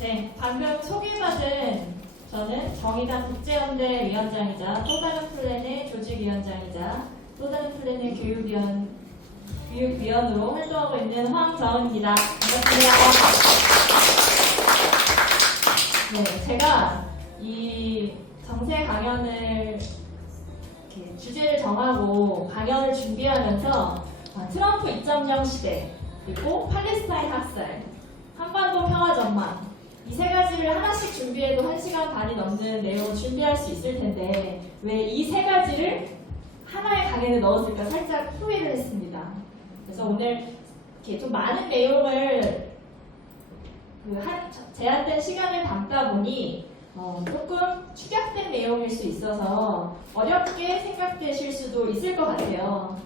네, 방금 소개받은 저는 정의당 국제연대 위원장이자 또 다른 플랜의 조직위원장이자 또 다른 플랜의 교육위원으로 활동하고 있는 황정은입니다. 반갑습니다. 네, 제가 이 정세 강연을 이렇게 주제를 정하고 강연을 준비하면서 트럼프 2.0 시대, 그리고 팔레스타인 학살, 한반도 평화 전망, 이 세 가지를 하나씩 준비해도 1시간 반이 넘는 내용을 준비할 수 있을 텐데 왜 이 세 가지를 하나의 강연에 넣었을까 살짝 후회를 했습니다. 그래서 오늘 이렇게 좀 많은 내용을 제한된 시간을 담다 보니 조금 축약된 내용일 수 있어서 어렵게 생각되실 수도 있을 것 같아요.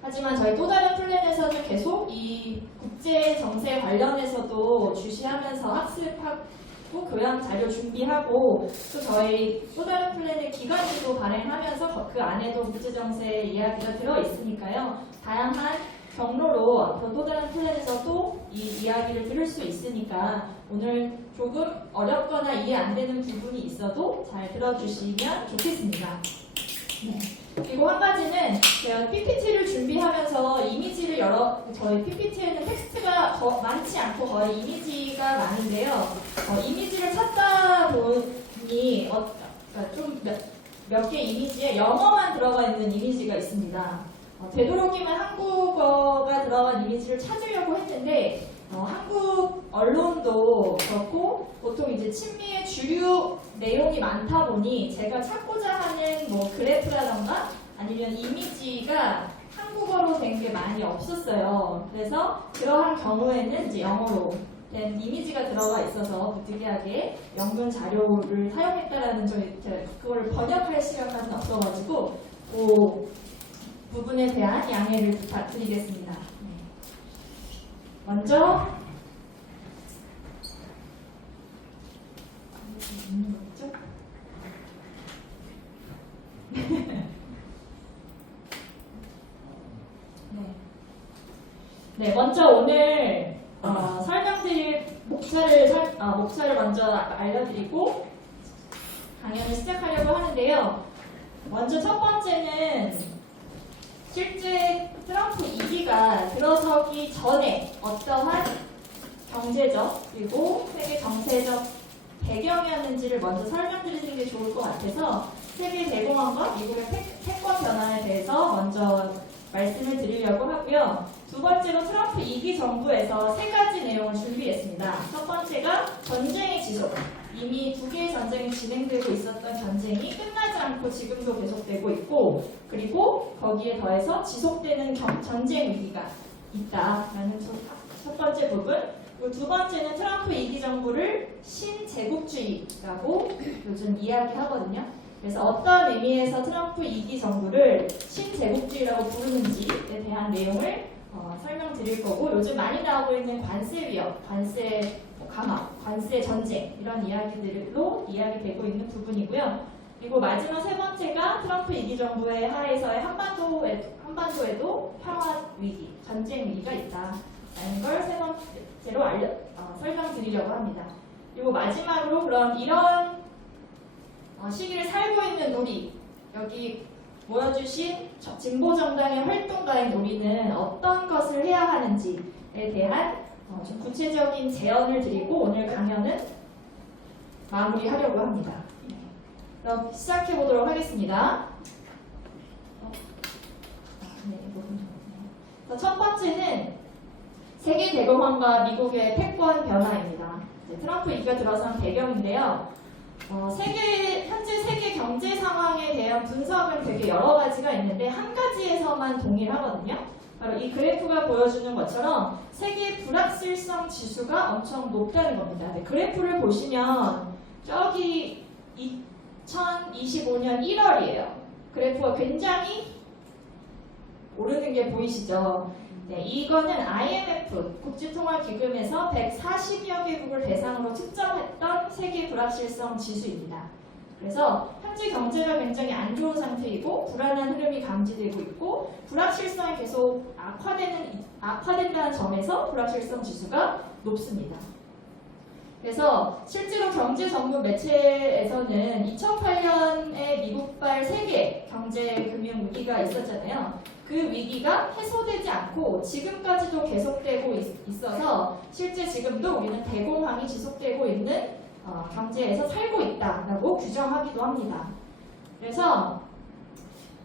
하지만 저희 또 다른 플랜에서는 계속 이 국제 정세 관련해서도 주시하면서 학습하고 교양 자료 준비하고 또 저희 또 다른 플랜의 기관지도 발행하면서 그 안에도 국제 정세 이야기가 들어 있으니까요. 다양한 경로로 앞으로 또 다른 플랜에서도 이 이야기를 들을 수 있으니까 오늘 조금 어렵거나 이해 안 되는 부분이 있어도 잘 들어주시면 좋겠습니다. 네. 그리고 한 가지는 제가 PPT를 준비하면서 이미지를 저희 PPT에는 텍스트가 많지 않고 거의 이미지가 많은데요. 이미지를 찾다 보니 좀 몇 개 이미지에 영어만 들어가 있는 이미지가 있습니다. 되도록이면 한국어가 들어간 이미지를 찾으려고 했는데 한국 언론도 그렇고 보통 이제 친미의 주류 내용이 많다 보니 제가 찾고자 하는 뭐 그래프라던가 아니면 이미지가 한국어로 된 게 많이 없었어요. 그래서 그러한 경우에는 이제 영어로 된 이미지가 들어가 있어서 부득이하게 연근 자료를 사용했다라는 점이 그거를 번역할 시간까지는 없어가지고 그 부분에 대한 양해를 부탁드리겠습니다. 먼저 네, 먼저 오늘 설명드릴 목차를 먼저 알려드리고 강연을 시작하려고 하는데요. 먼저 첫 번째는 실제 트럼프 2기가 들어서기 전에 어떠한 경제적 그리고 세계 정세적 배경이었는지를 먼저 설명드리는 게 좋을 것 같아서 세계 대공황과 미국의 패권 변화에 대해서 먼저 말씀을 드리려고 하고요. 두 번째로 트럼프 2기 정부에서 세 가지 내용을 준비했습니다. 첫 번째가 전쟁의 지속. 이미 두 개의 전쟁이 진행되고 있었던 전쟁이 끝나지 않고 지금도 계속되고 있고, 그리고 거기에 더해서 지속되는 전쟁 위기가 있다라는 첫 번째 부분. 그리고 두 번째는 트럼프 2기 정부를 신제국주의라고 요즘 이야기하거든요. 그래서 어떤 의미에서 트럼프 2기 정부를 신제국주의라고 부르는지에 대한 내용을 설명드릴 거고, 요즘 많이 나오고 있는 관세 위협, 관세 강화, 관세 전쟁 이런 이야기들로 이야기되고 있는 부분이고요. 그리고 마지막 세 번째가 트럼프 2기 정부의 하에서의 한반도에도 평화 위기, 전쟁 위기가 있다라는 걸 세 번째로 설명드리려고 합니다. 그리고 마지막으로 그럼 이런 시기를 살고 있는 우리, 여기 모여주신 진보정당의 활동가인 우리는 어떤 것을 해야 하는지에 대한 좀 구체적인 제언을 드리고 오늘 강연은 마무리하려고 합니다. 그럼 시작해 보도록 하겠습니다. 첫 번째는 세계 대공황과 미국의 패권 변화입니다. 트럼프 2기가 들어선 배경인데요. 현재 세계 경제 상황에 대한 분석은 되게 여러 가지가 있는데 한 가지에서만 동일하거든요. 바로 이 그래프가 보여주는 것처럼 세계 불확실성 지수가 엄청 높다는 겁니다. 네, 그래프를 보시면 저기 2025년 1월이에요. 그래프가 굉장히 오르는 게 보이시죠? 네, 이거는 IMF 국제통화기금에서 140여 개국을 대상으로 측정했던 세계 불확실성 지수입니다. 그래서 현재 경제가 굉장히 안 좋은 상태이고 불안한 흐름이 감지되고 있고 불확실성이 계속 악화된다는 점에서 불확실성 지수가 높습니다. 그래서 실제로 경제 전문 매체에서는 2008년에 미국발 세계 경제 금융 위기가 있었잖아요. 그 위기가 해소되지 않고 지금까지도 계속되고 있어서 실제 지금도 우리는 대공황이 지속되고 있는 경제에서 살고 있다라고 규정하기도 합니다. 그래서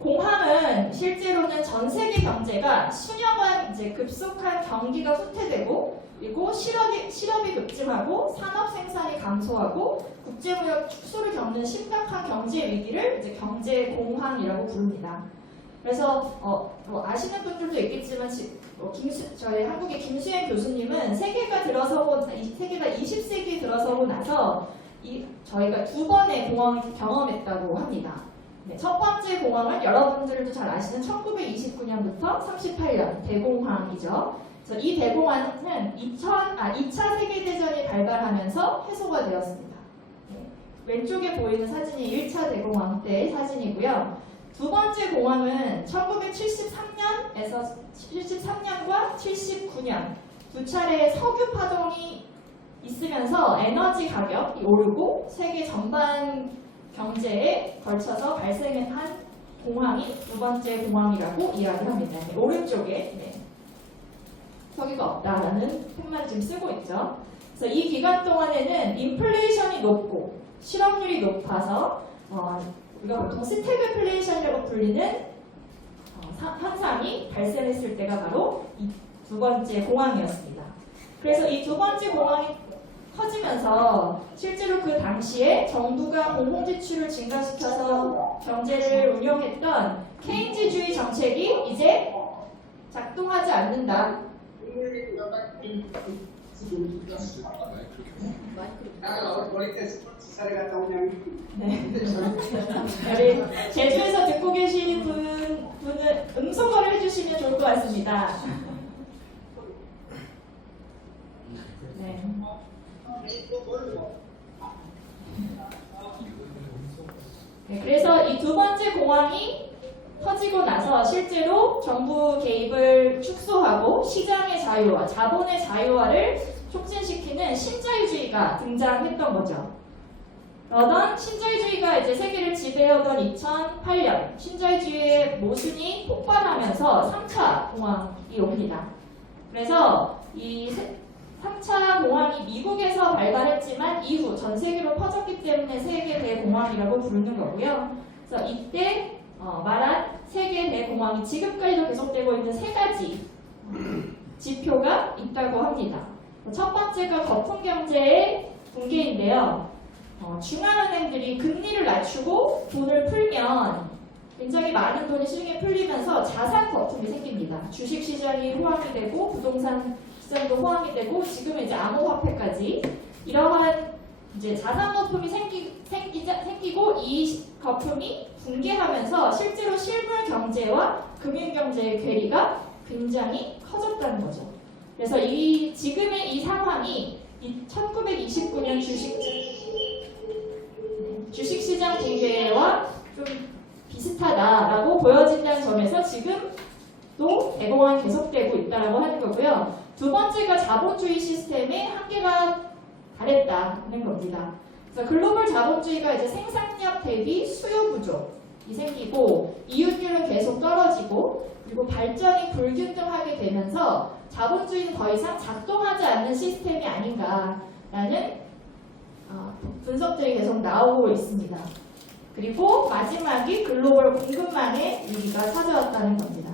공황은 실제로는 전 세계 경제가 수년간 이제 급속한 경기가 후퇴되고 그리고 실업이 급증하고 산업 생산이 감소하고 국제무역 축소를 겪는 심각한 경제 위기를 이제 경제 공황이라고 부릅니다. 그래서 아시는 분들도 있겠지만 저희 한국의 김수현 교수님은 세계가 20세기에 들어서고 나서 저희가 두 번의 공황을 경험했다고 합니다. 네, 첫 번째 공황은 여러분들도 잘 아시는 1929년부터 38년 대공황이죠. 그래서 이 대공황은 2차 세계대전이 발발하면서 해소가 되었습니다. 네, 왼쪽에 보이는 사진이 1차 대공황 때의 사진이고요. 두 번째 공황은 1973년에서 73년과 79년 두 차례의 석유 파동이 있으면서 에너지 가격이 오르고 세계 전반 경제에 걸쳐서 발생한 공황이 두 번째 공황이라고 이야기합니다. 네, 오른쪽에 석유가 없다라는 표현만 지금 쓰고 있죠. 그래서 이 기간 동안에는 인플레이션이 높고 실업률이 높아서 우리가 보통 스태그플레이션이라고 불리는 현상이 발생했을 때가 바로 이 두 번째 공황이었습니다. 그래서 이 두 번째 공황이 커지면서 실제로 그 당시에 정부가 공공지출을 증가시켜서 경제를 운영했던 케인즈주의 정책이 이제 작동하지 않는다. 네. 제주에서 듣고 계신 분은 음소거를 해주시면 좋을 것 같습니다. 네. 네, 그래서 이 두 번째 공황이 터지고 나서 실제로 정부 개입을 축소하고 시장의 자유화, 자본의 자유화를 촉진시키는 신자유주의가 등장했던 거죠. 그러던 신자유주의가 이제 세계를 지배하던 2008년 신자유주의의 모순이 폭발하면서 3차 공황이 옵니다. 그래서 이 3차 공황이 미국에서 발발했지만 이후 전 세계로 퍼졌기 때문에 세계 대공황이라고 부르는 거고요. 그래서 이때 말한 세계 대공황이 지금까지도 계속되고 있는 세 가지 지표가 있다고 합니다. 첫 번째가 거품 경제의 붕괴인데요. 중앙은행들이 금리를 낮추고 돈을 풀면 굉장히 많은 돈이 시중에 풀리면서 자산 거품이 생깁니다. 주식 시장이 호황이 되고 부동산 시장도 호황이 되고 지금은 이제 암호화폐까지 이러한 이제 자산 거품이 생기고 이 거품이 붕괴하면서 실제로 실물 경제와 금융 경제의 괴리가 굉장히 커졌다는 거죠. 그래서 지금의 이 상황이 1929년 주식시장 붕괴와 좀 비슷하다라고 보여진다는 점에서 지금도 대공황이 계속되고 있다고 하는 거고요. 두 번째가 자본주의 시스템의 한계가 달했다는 겁니다. 그래서 글로벌 자본주의가 이제 생산력 대비 수요 부족이 생기고 이윤율은 계속 떨어지고 그리고 발전이 불균등하게 되면서 자본주의는 더 이상 작동하지 않는 시스템이 아닌가라는 분석들이 계속 나오고 있습니다. 그리고 마지막이 글로벌 공급망의 위기가 찾아왔다는 겁니다.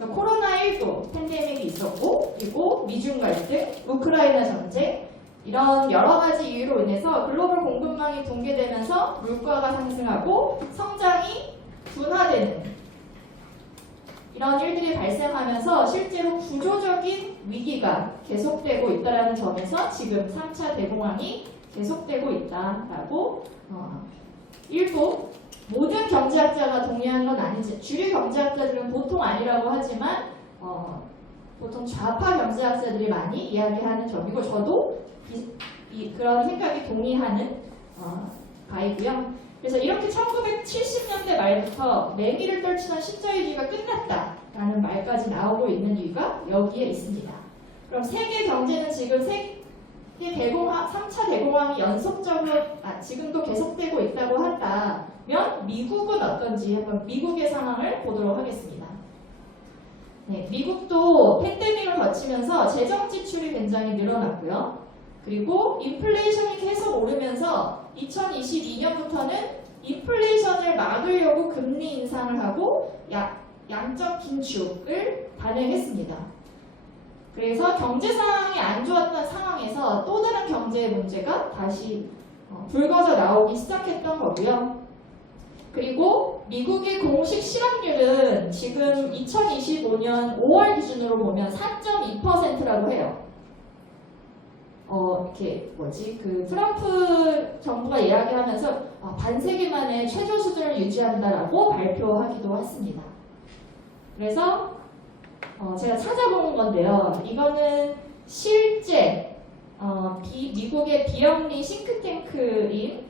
코로나19 팬데믹이 있었고 그리고 미중 갈등, 우크라이나 전쟁 이런 여러 가지 이유로 인해서 글로벌 공급망이 붕괴되면서 물가가 상승하고 성장이 둔화되는 이런 일들이 발생하면서 실제로 구조적인 위기가 계속되고 있다는 점에서 지금 3차 대공황이 계속되고 있다라고 일부 모든 경제학자가 동의한 건 아니지 주류 경제학자들은 보통 아니라고 하지만 보통 좌파 경제학자들이 많이 이야기하는 점이고 저도 그런 생각이 동의하는 바이고요. 그래서 이렇게 1970년대 말부터 매미를 떨치던 신자유주의가 끝났다라는 말까지 나오고 있는 이유가 여기에 있습니다. 그럼 세계 경제는 지금 3차 대공황 공황이 연속적으로 지금도 계속되고 있다고 한다면 미국은 어떤지 한번 미국의 상황을 보도록 하겠습니다. 네, 미국도 팬데믹을 거치면서 재정 지출이 굉장히 늘어났고요. 그리고 인플레이션이 계속 오르면서 2022년부터는 인플레이션을 막으려고 금리 인상을 하고 양적 긴축을 단행했습니다. 그래서 경제 상황이 안 좋았던 상황에서 또 다른 경제 문제가 다시 불거져 나오기 시작했던 거고요. 그리고 미국의 공식 실업률은 지금 2025년 5월 기준으로 보면 4.2%라고 해요. 트럼프 정부가 이야기하면서 반세기 만에 최저 수준을 유지한다라고 발표하기도 했습니다. 그래서 제가 찾아본 건데요. 이거는 실제 미국의 비영리 싱크탱크인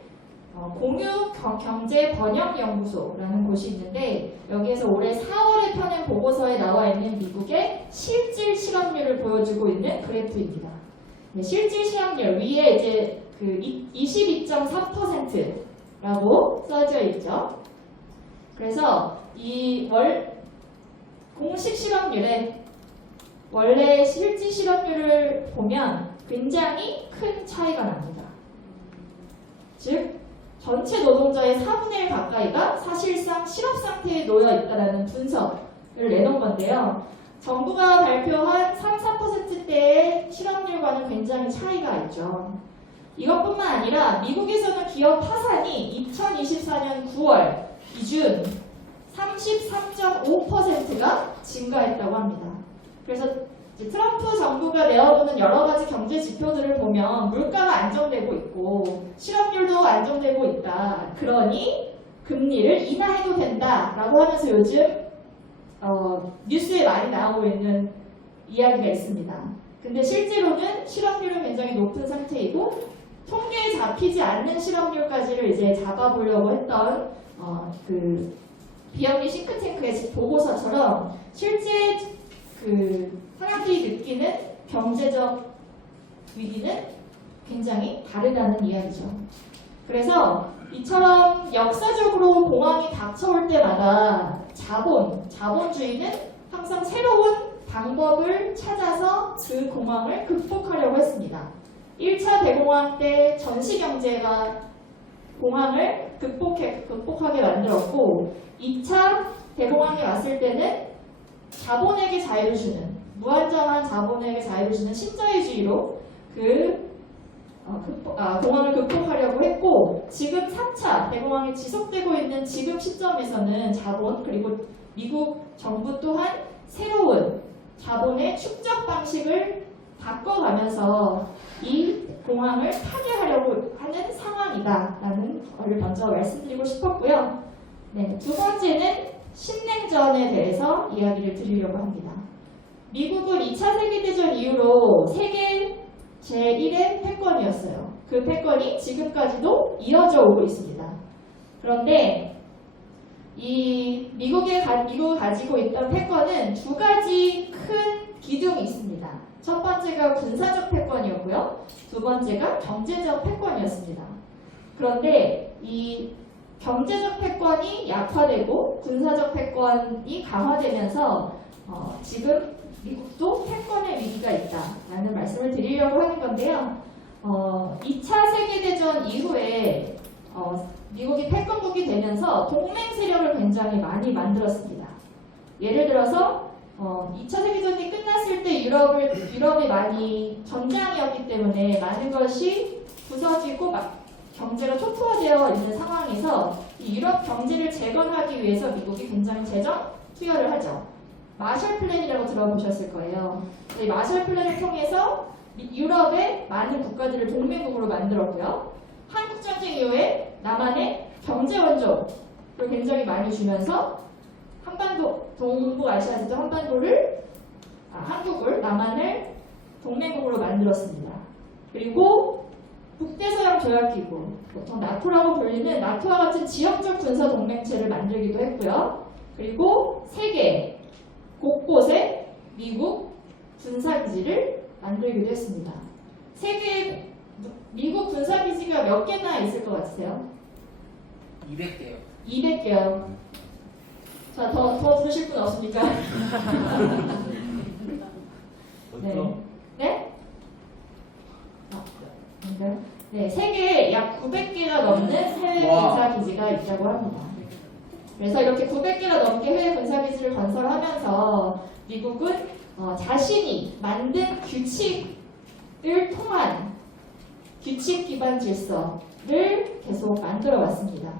공유경제번영연구소라는 곳이 있는데 여기에서 올해 4월에 펴낸 보고서에 나와 있는 미국의 실질 실업률을 보여주고 있는 그래프입니다. 네, 실질 실업률 위에 이제 그 22.4%라고 써져 있죠. 그래서 이 공식 실업률에 원래 실질 실업률을 보면 굉장히 큰 차이가 납니다. 즉 전체 노동자의 4분의 1 가까이가 사실상 실업 상태에 놓여 있다는 분석을 내놓은 건데요. 정부가 발표한 3-4%대의 실업률과는 굉장히 차이가 있죠. 이것뿐만 아니라 미국에서는 기업 파산이 2024년 9월 기준 33.5%가 증가했다고 합니다. 그래서 이제 트럼프 정부가 내어보는 여러 가지 경제 지표들을 보면 물가가 안정되고 있고 실업률도 안정되고 있다. 그러니 금리를 인하해도 된다라고 하면서 요즘 뉴스에 많이 나오고 있는 이야기가 있습니다. 근데 실제로는 실업률은 굉장히 높은 상태이고 통계에 잡히지 않는 실업률까지를 이제 잡아보려고 했던 그 비영리 싱크탱크의 보고서처럼 실제 그 사람들이 느끼는 경제적 위기는 굉장히 다르다는 이야기죠. 그래서 이처럼 역사적으로 공황이 닥쳐올 때마다 자본주의는 항상 새로운 방법을 찾아서 그 공황을 극복하려고 했습니다. 1차 대공황 때 전시경제가 공황을 극복하게 만들었고 2차 대공황이 왔을 때는 자본에게 자유를 주는 무한정한 자본에게 자유를 주는 신자유주의로 공황을 극복하려고 했고 지금 4차 대공황이 지속되고 있는 지금 시점에서는 자본 그리고 미국 정부 또한 새로운 자본의 축적 방식을 바꿔가면서 이 공황을 타개하려고 하는 상황이다라는 것을 먼저 말씀드리고 싶었고요. 네, 두 번째는 신냉전에 대해서 이야기를 드리려고 합니다. 미국은 2차 세계대전 이후로 세계 제1의 패권이었어요. 그 패권이 지금까지도 이어져 오고 있습니다. 그런데 이 미국이 가지고 있던 패권은 두 가지 큰 기둥이 있습니다. 첫 번째가 군사적 패권이었고요. 두 번째가 경제적 패권이었습니다. 그런데 이 경제적 패권이 약화되고 군사적 패권이 강화되면서 지금 미국도 패권의 위기가 있다라는 말씀을 드리려고 하는 건데요. 2차 세계대전 이후에 미국이 패권국이 되면서 동맹 세력을 굉장히 많이 만들었습니다. 예를 들어서 2차 세계대전이 끝났을 때 유럽이 많이 전장이었기 때문에 많은 것이 부서지고 경제가 초토화되어 있는 상황에서 이 유럽 경제를 재건하기 위해서 미국이 굉장히 재정 투여를 하죠. 마셜 플랜이라고 들어보셨을 거예요. 이 마셜 플랜을 통해서 유럽의 많은 국가들을 동맹국으로 만들었고요. 한국전쟁 이후에 남한의 경제 원조를 굉장히 많이 주면서 동북아시아에서 한국을 남한을 동맹국으로 만들었습니다. 그리고 북대서양 조약기구, 보통 나토라고 불리는 나토와 같은 지역적 군사 동맹체를 만들기도 했고요. 그리고 세계 곳곳에 미국 군사기지를 만들기도 했습니다. 세계의 미국 군사기지가 몇 개나 있을 것 같으세요? 200개요. 200개요. 자, 더 들으실 분 없습니까? 네. 네? 아닌가요? 네, 세계에 약 900개가 넘는 해외 군사기지가 있다고 합니다. 그래서 이렇게 900개가 넘게 해외 군사기지를 건설하면서 미국은 자신이 만든 규칙을 통한 규칙 기반 질서를 계속 만들어 왔습니다.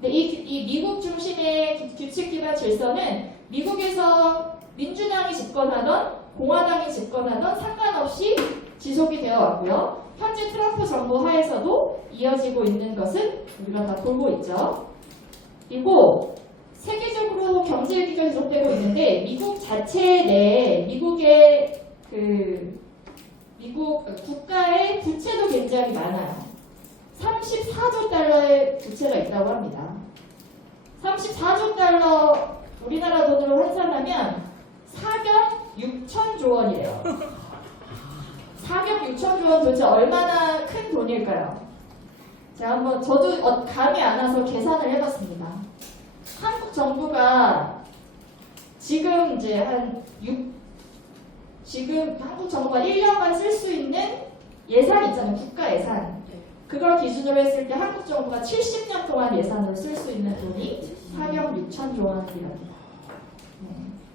근데 이 미국 중심의 규칙 기반 질서는 미국에서 민주당이 집권하던 공화당이 집권하던 상관없이 지속이 되어 왔고요. 현재 트럼프 정부 하에서도 이어지고 있는 것은 우리가 다 보고 있죠. 그리고 세계적으로 경제 위기가 계속되고 있는데 미국 자체 내에 미국의 미국 국가의 부채도 굉장히 많아요. 34조 달러의 부채가 있다고 합니다. 34조 달러 우리나라 돈으로 환산하면 4억 6천조 원이래요. 4억 6천조 원 도대체 얼마나 큰 돈일까요? 제가 한번 저도 감이 안 와서 계산을 해봤습니다. 한국 정부가 지금 이제 지금 한국 정부가 1년간 쓸 수 있는 예산 있잖아요. 국가 예산. 그걸 기준으로 했을 때 한국 정부가 70년 동안 예산으로 쓸 수 있는 돈이 4억 6천조 원이랍니다.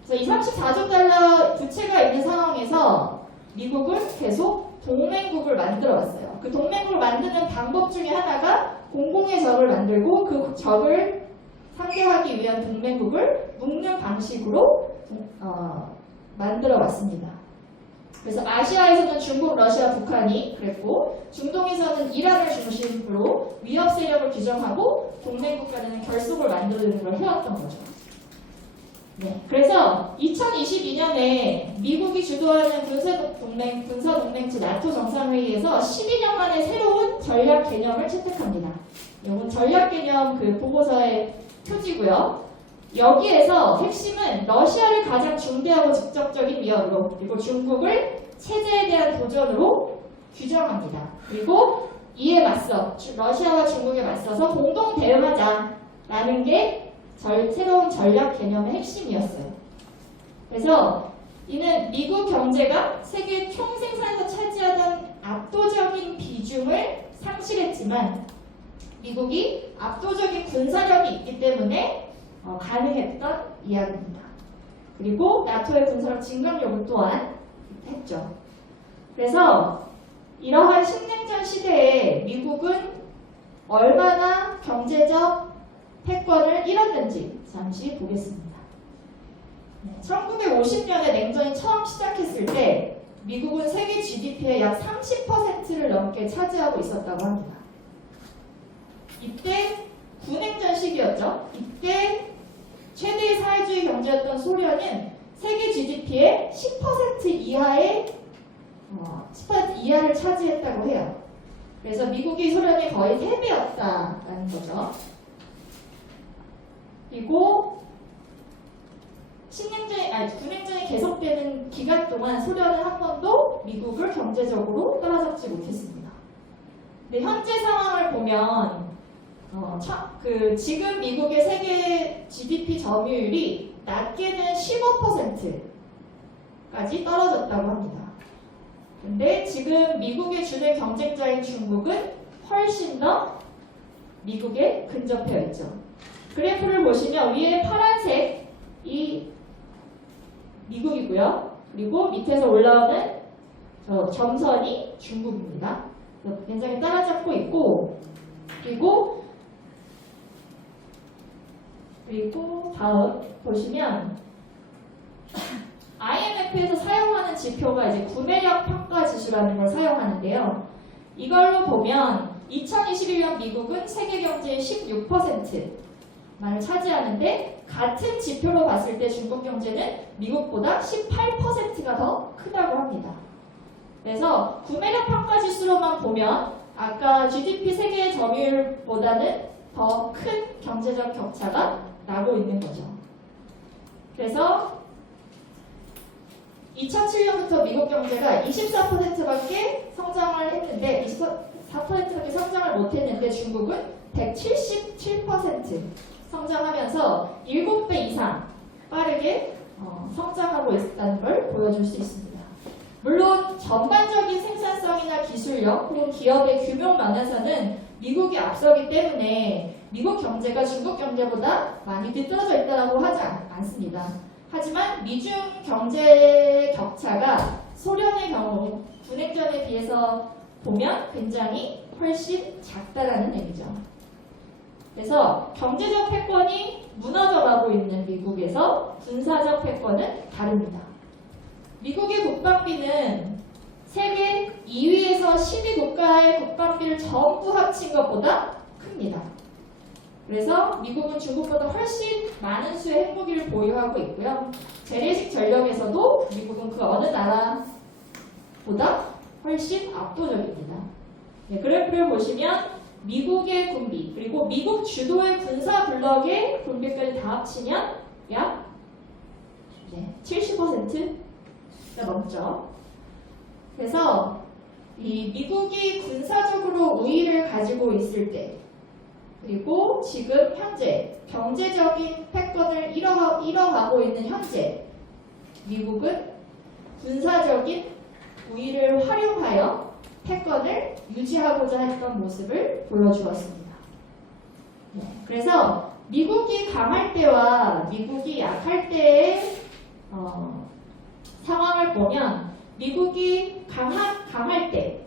그래서 이 34조 달러 부채가 있는 상황에서 미국은 계속 동맹국을 만들어 왔어요. 그 동맹국을 만드는 방법 중에 하나가 공공의 적을 만들고 그 적을 상대하기 위한 동맹국을 묶는 방식으로 만들어 왔습니다. 그래서 아시아에서는 중국, 러시아, 북한이 그랬고 중동에서는 이란을 중심으로 위협 세력을 규정하고 동맹국 간에는 결속을 만드는 걸 해왔던 거죠. 네, 그래서 2022년에 미국이 주도하는 군사동맹체 나토 정상회의에서 12년 만에 새로운 전략 개념을 채택합니다. 이건 전략 개념 그 보고서의 표지고요. 여기에서 핵심은 러시아를 가장 중대하고 직접적인 위협으로 그리고 중국을 체제에 대한 도전으로 규정합니다. 그리고 이에 맞서 러시아와 중국에 맞서서 공동 대응하자라는 게 새로운 전략 개념의 핵심이었어요. 그래서 이는 미국 경제가 세계 총생산에서 차지하던 압도적인 비중을 상실했지만 미국이 압도적인 군사력이 있기 때문에 가능했던 이야기입니다. 그리고 나토의 군사력 증강 요구 또한 했죠. 그래서 이러한 신냉전 시대에 미국은 얼마나 경제적 패권을 잃었는지 잠시 보겠습니다. 1950년에 냉전이 처음 시작했을 때 미국은 세계 GDP의 약 30%를 넘게 차지하고 있었다고 합니다. 이때 구냉전 시기였죠. 이때 최대의 사회주의 경제였던 소련은 세계 GDP의 10% 이하를 차지했다고 해요. 그래서 미국이 소련이 거의 3배였다라는 거죠. 그리고 구냉전이 계속되는 기간 동안 소련은 한 번도 미국을 경제적으로 따라잡지 못했습니다. 근데 현재 상황을 보면 지금 미국의 세계 GDP 점유율이 낮게는 15%까지 떨어졌다고 합니다. 근데 지금 미국의 주된 경쟁자인 중국은 훨씬 더 미국에 근접해 있죠. 그래프를 보시면 위에 파란색이 미국이고요. 그리고 밑에서 올라오는 점선이 중국입니다. 굉장히 따라잡고 있고 그리고 다음 보시면 IMF에서 사용하는 지표가 이제 구매력 평가 지수라는 걸 사용하는데요. 이걸로 보면 2021년 미국은 세계 경제의 16%만 차지하는데 같은 지표로 봤을 때 중국 경제는 미국보다 18%가 더 크다고 합니다. 그래서 구매력 평가 지수로만 보면 아까 GDP 세계 점유율보다는 더 큰 경제적 격차가 나고 있는 거죠. 그래서 2007년부터 미국 경제가 24%밖에 성장을 했는데 4%밖에 성장을 못했는데 중국은 177% 성장하면서 7배 이상 빠르게 성장하고 있다는 걸 보여줄 수 있습니다. 물론 전반적인 생산성이나 기술력 혹은 기업의 규모 면에서는 미국이 앞서기 때문에 미국 경제가 중국 경제보다 많이 뒤떨어져 있다고 하지 않습니다. 하지만 미중 경제 격차가 소련의 경우 분행전에 비해서 보면 굉장히 훨씬 작다라는 얘기죠. 그래서 경제적 패권이 무너져가고 있는 미국에서 군사적 패권은 다릅니다. 미국의 국방비는 세계 2위에서 10위 국가의 국방비를 전부 합친 것보다 큽니다. 그래서 미국은 중국보다 훨씬 많은 수의 핵무기를 보유하고 있고요. 재래식 전력에서도 미국은 그 어느 나라보다 훨씬 압도적입니다. 네, 그래프를 보시면 미국의 군비 그리고 미국 주도의 군사 블럭의 군비까지 다 합치면 약 70%가 넘죠. 그래서 이 미국이 군사적으로 우위를 가지고 있을 때 그리고 지금 현재 경제적인 패권을 잃어가고 있는 현재 미국은 군사적인 우위를 활용하여 패권을 유지하고자 했던 모습을 보여주었습니다. 네, 그래서 미국이 강할 때와 미국이 약할 때의 상황을 보면 미국이 강할 때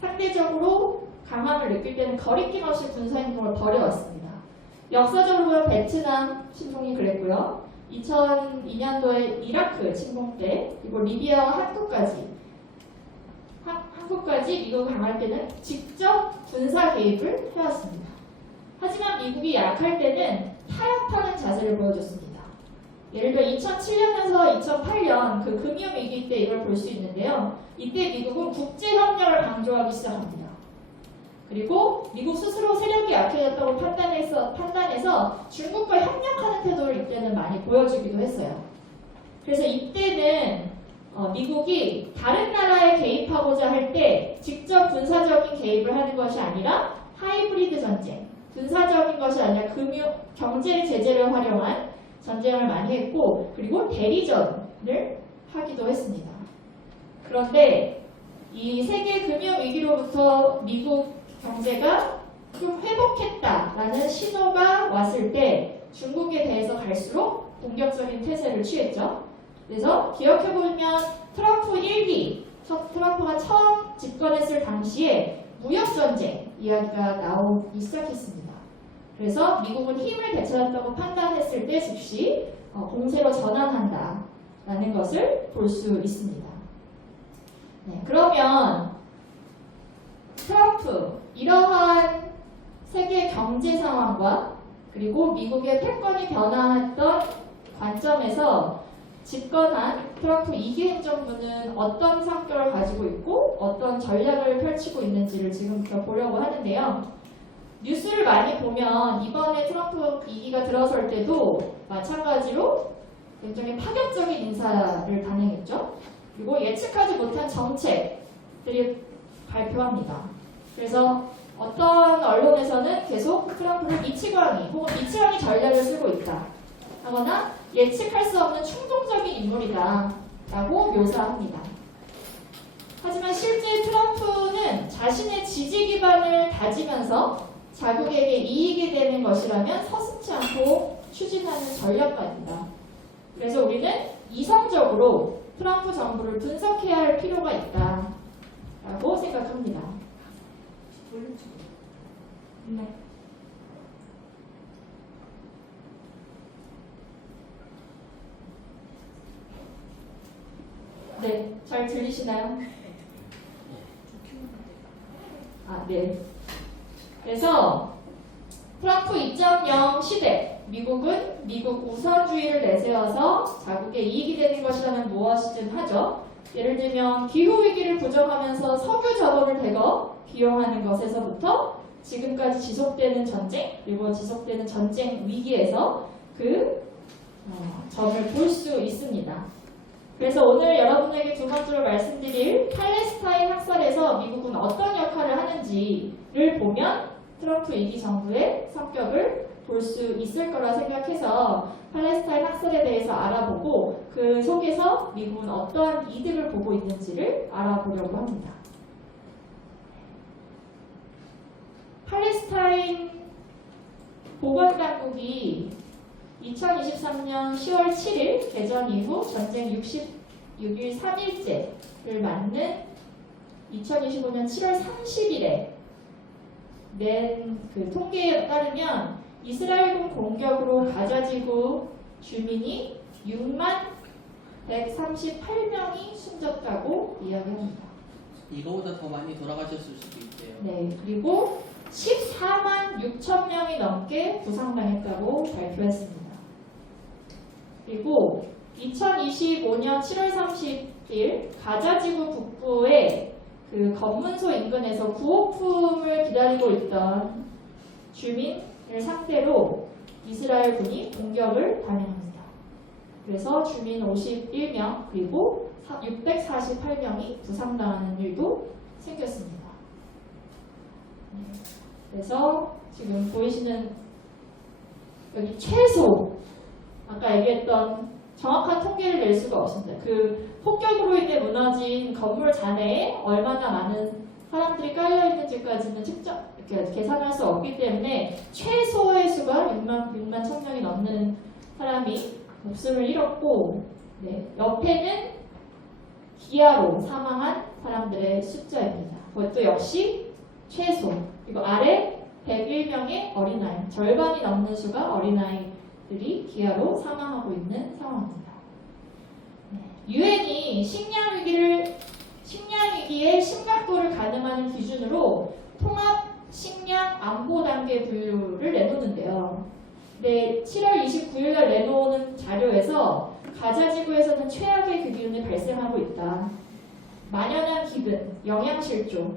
상대적으로 강함을 느낄 때는 거리낌 없이 군사행동을 벌여왔습니다. 역사적으로 보면 베트남 침공이 그랬고요. 2002년도에 이라크 침공 때 그리고 리비아와 한국까지 미국이 강할 때는 직접 군사 개입을 해왔습니다. 하지만 미국이 약할 때는 타협하는 자세를 보여줬습니다. 예를 들어 2007년에서 2008년 그 금융위기 때 이걸 볼 수 있는데요. 이때 미국은 국제협력을 강조하기 시작합니다. 그리고 미국 스스로 세력이 약해졌다고 판단해서 중국과 협력하는 태도를 이때는 많이 보여주기도 했어요. 그래서 이때는 미국이 다른 나라에 개입하고자 할 때 직접 군사적인 개입을 하는 것이 아니라 하이브리드 전쟁, 군사적인 것이 아니라 경제 제재를 활용한 전쟁을 많이 했고 그리고 대리전을 하기도 했습니다. 그런데 이 세계 금융 위기로부터 미국 경제가 좀 회복했다라는 신호가 왔을 때 중국에 대해서 갈수록 공격적인 태세를 취했죠. 그래서 기억해보면 트럼프 1기, 트럼프가 처음 집권했을 당시에 무역전쟁 이야기가 나오기 시작했습니다. 그래서 미국은 힘을 되찾았다고 판단했을 때 즉시 공세로 전환한다라는 것을 볼 수 있습니다. 네, 그러면 트럼프 이러한 세계 경제 상황과 그리고 미국의 패권이 변화했던 관점에서 집권한 트럼프 2기 행정부는 어떤 성격을 가지고 있고 어떤 전략을 펼치고 있는지를 지금부터 보려고 하는데요. 뉴스를 많이 보면 이번에 트럼프 2기가 들어설 때도 마찬가지로 굉장히 파격적인 인사를 단행했죠. 그리고 예측하지 못한 정책들이 발표합니다. 그래서 어떤 언론에서는 계속 트럼프를 미치광이 혹은 미치광이 전략을 쓰고 있다 하거나 예측할 수 없는 충동적인 인물이다 라고 묘사합니다. 하지만 실제 트럼프는 자신의 지지 기반을 다지면서 자국에게 이익이 되는 것이라면 서슴지 않고 추진하는 전략가입니다. 그래서 우리는 이성적으로 트럼프 정부를 분석해야 할 필요가 있다라고 생각합니다. 네. 네, 잘 들리시나요? 아, 네. 그래서 트럼프 2.0 시대, 미국은 미국 우선주의를 내세워서 자국의 이익이 되는 것이라면 무엇이든 하죠. 예를 들면 기후위기를 부정하면서 석유 자원을 대거 비용하는 것에서부터 지금까지 지속되는 전쟁, 그리고 지속되는 전쟁 위기에서 그 점을 볼 수 있습니다. 그래서 오늘 여러분에게 두 번째로 말씀드릴 팔레스타인 학살에서 미국은 어떤 역할을 하는지를 보면 트럼프 2기 정부의 성격을 볼 수 있을 거라 생각해서 팔레스타인 학살에 대해서 알아보고 그 속에서 미국은 어떠한 이득을 보고 있는지를 알아보려고 합니다. 팔레스타인 보건당국이 2023년 10월 7일 개전 이후 전쟁 66일 3일째를 맞는 2025년 7월 30일에 낸 그 통계에 따르면 이스라엘군 공격으로 가자지구 주민이 6만 138명이 숨졌다고 이야기합니다. 이거보다 더 많이 돌아가셨을 수도 있대요. 네, 그리고 14만 6천 명이 넘게 부상당했다고 발표했습니다. 그리고 2025년 7월 30일 가자지구 북부의 그 검문소 인근에서 구호품을 기다리고 있던 주민을 상대로 이스라엘 군이 공격을 단행합니다. 그래서 주민 51명 그리고 648명이 부상당하는 일도 생겼습니다. 그래서 지금 보이시는 여기 최소 아까 얘기했던 정확한 통계를 낼 수가 없습니다. 그 폭격으로 인해 무너진 건물 잔해에 얼마나 많은 사람들이 깔려 있는지까지는 이렇게 계산할 수 없기 때문에 최소의 수가 6만 1,000명이 넘는 사람이 목숨을 잃었고, 네, 옆에는 기아로 사망한 사람들의 숫자입니다. 그것도 역시 최소. 그리고 아래 101명의 어린아이, 절반이 넘는 수가 어린아이들이 기아로 사망하고 있는 상황입니다. 유엔이 식량 위기의 심각도를 가늠하는 기준으로 통합 식량 안보 단계 분류를 내놓는데요. 네, 7월 29일 날 내놓은 자료에서 가자지구에서는 최악의 그 기운이 발생하고 있다. 만연한 기근, 영양실조,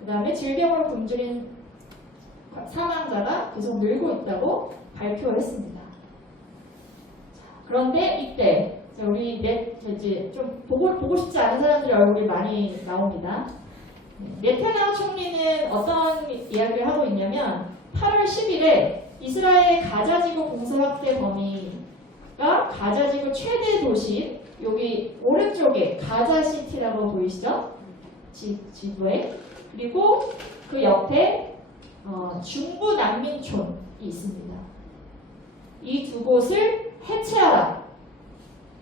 그 다음에 질병으로 굶주린 사망자가 계속 늘고 있다고 발표했습니다. 그런데 이때 우리 이제 좀 보고 싶지 않은 사람들의 얼굴이 많이 나옵니다. 네타냐후 총리는 어떤 이야기를 하고 있냐면 8월 10일에 이스라엘 가자지구 공사 확대 범위가 가자지구 최대 도시인 여기 오른쪽에 가자시티라고 보이시죠? 지도에. 그리고 그 옆에 중부 난민촌이 있습니다. 이 두 곳을 해체하라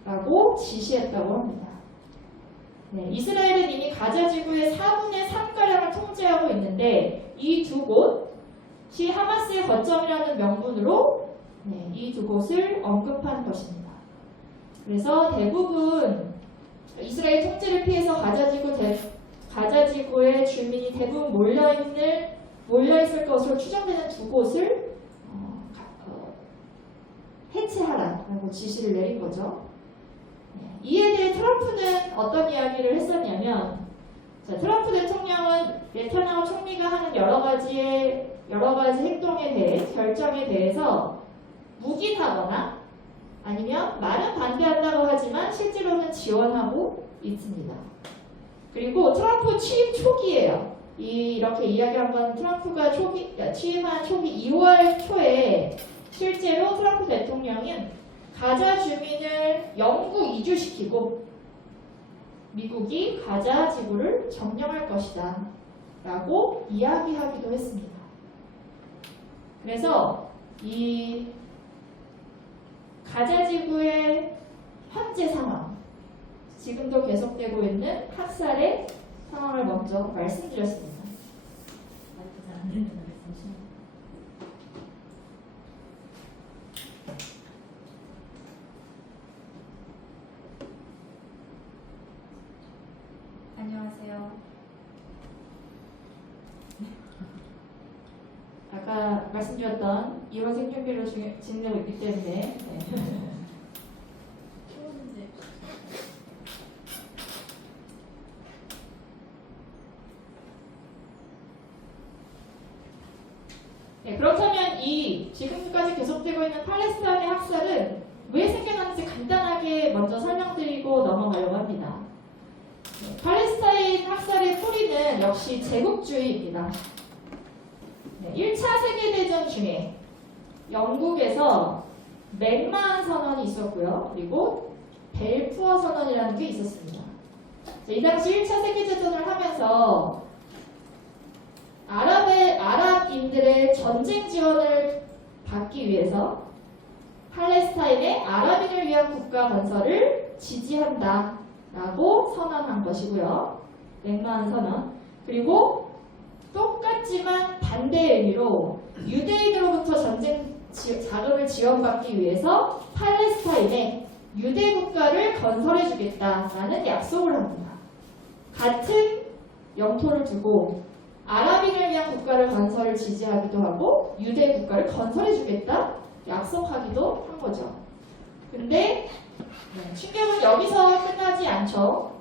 라고 지시했다고 합니다. 네, 이스라엘은 이미 가자지구의 4분의 3가량을 통제하고 있는데 이 두 곳이 하마스의 거점이라는 명분으로 이 두 곳을 언급한 것입니다. 그래서 대부분 이스라엘 통제를 피해서 가자지구의 주민이 대부분 몰려있을 것으로 추정되는 두 곳을 해체하라고 지시를 내린 거죠. 이에 대해 트럼프는 어떤 이야기를 했었냐면, 트럼프 대통령은 네타냐후 총리가 하는 여러 가지 행동에 대해, 결정에 대해서 묵인하거나 아니면 말은 반대한다고 하지만 실제로는 지원하고 있습니다. 그리고 트럼프 취임 초기예요. 이렇게 이야기한 건 트럼프가 취임한 초기 2월 초에 실제로 트럼프 대통령은 가자 주민을 영구 이주시키고 미국이 가자 지구를 점령할 것이다 라고 이야기하기도 했습니다. 그래서 이 가자 지구의 현재 상황, 지금도 계속되고 있는 학살의 상황을 먼저 말씀드렸습니다. 안녕하세요. 아까 말씀드렸던 2월 생존비로 진행되고 있기 때문에 그렇다면 이 지금까지 계속되고 있는 팔레스타인의 학살은 왜 생겨났는지 간단하게 먼저 설명드리고 넘어가려고 합니다. 팔레스타인 학살의 뿌리는 역시 제국주의입니다. 1차 세계대전 중에 영국에서 맥마한 선언이 있었고요. 그리고 벨푸어 선언이라는 게 있었습니다. 이 당시 1차 세계대전을 하면서 아랍인들의 전쟁 지원을 받기 위해서 팔레스타인의 아랍인을 위한 국가 건설을 지지한다 라고 선언한 것이고요. 맥마한 선언. 그리고 똑같지만 반대의 의미로 유대인으로부터 전쟁 자금을 지원받기 위해서 팔레스타인에 유대 국가를 건설해 주겠다라는 약속을 합니다. 같은 영토를 두고 아랍인을 위한 국가를 건설을 지지하기도 하고 유대 국가를 건설해 주겠다 약속하기도 한 거죠. 근데 충격은 여기서 끝나지 않죠.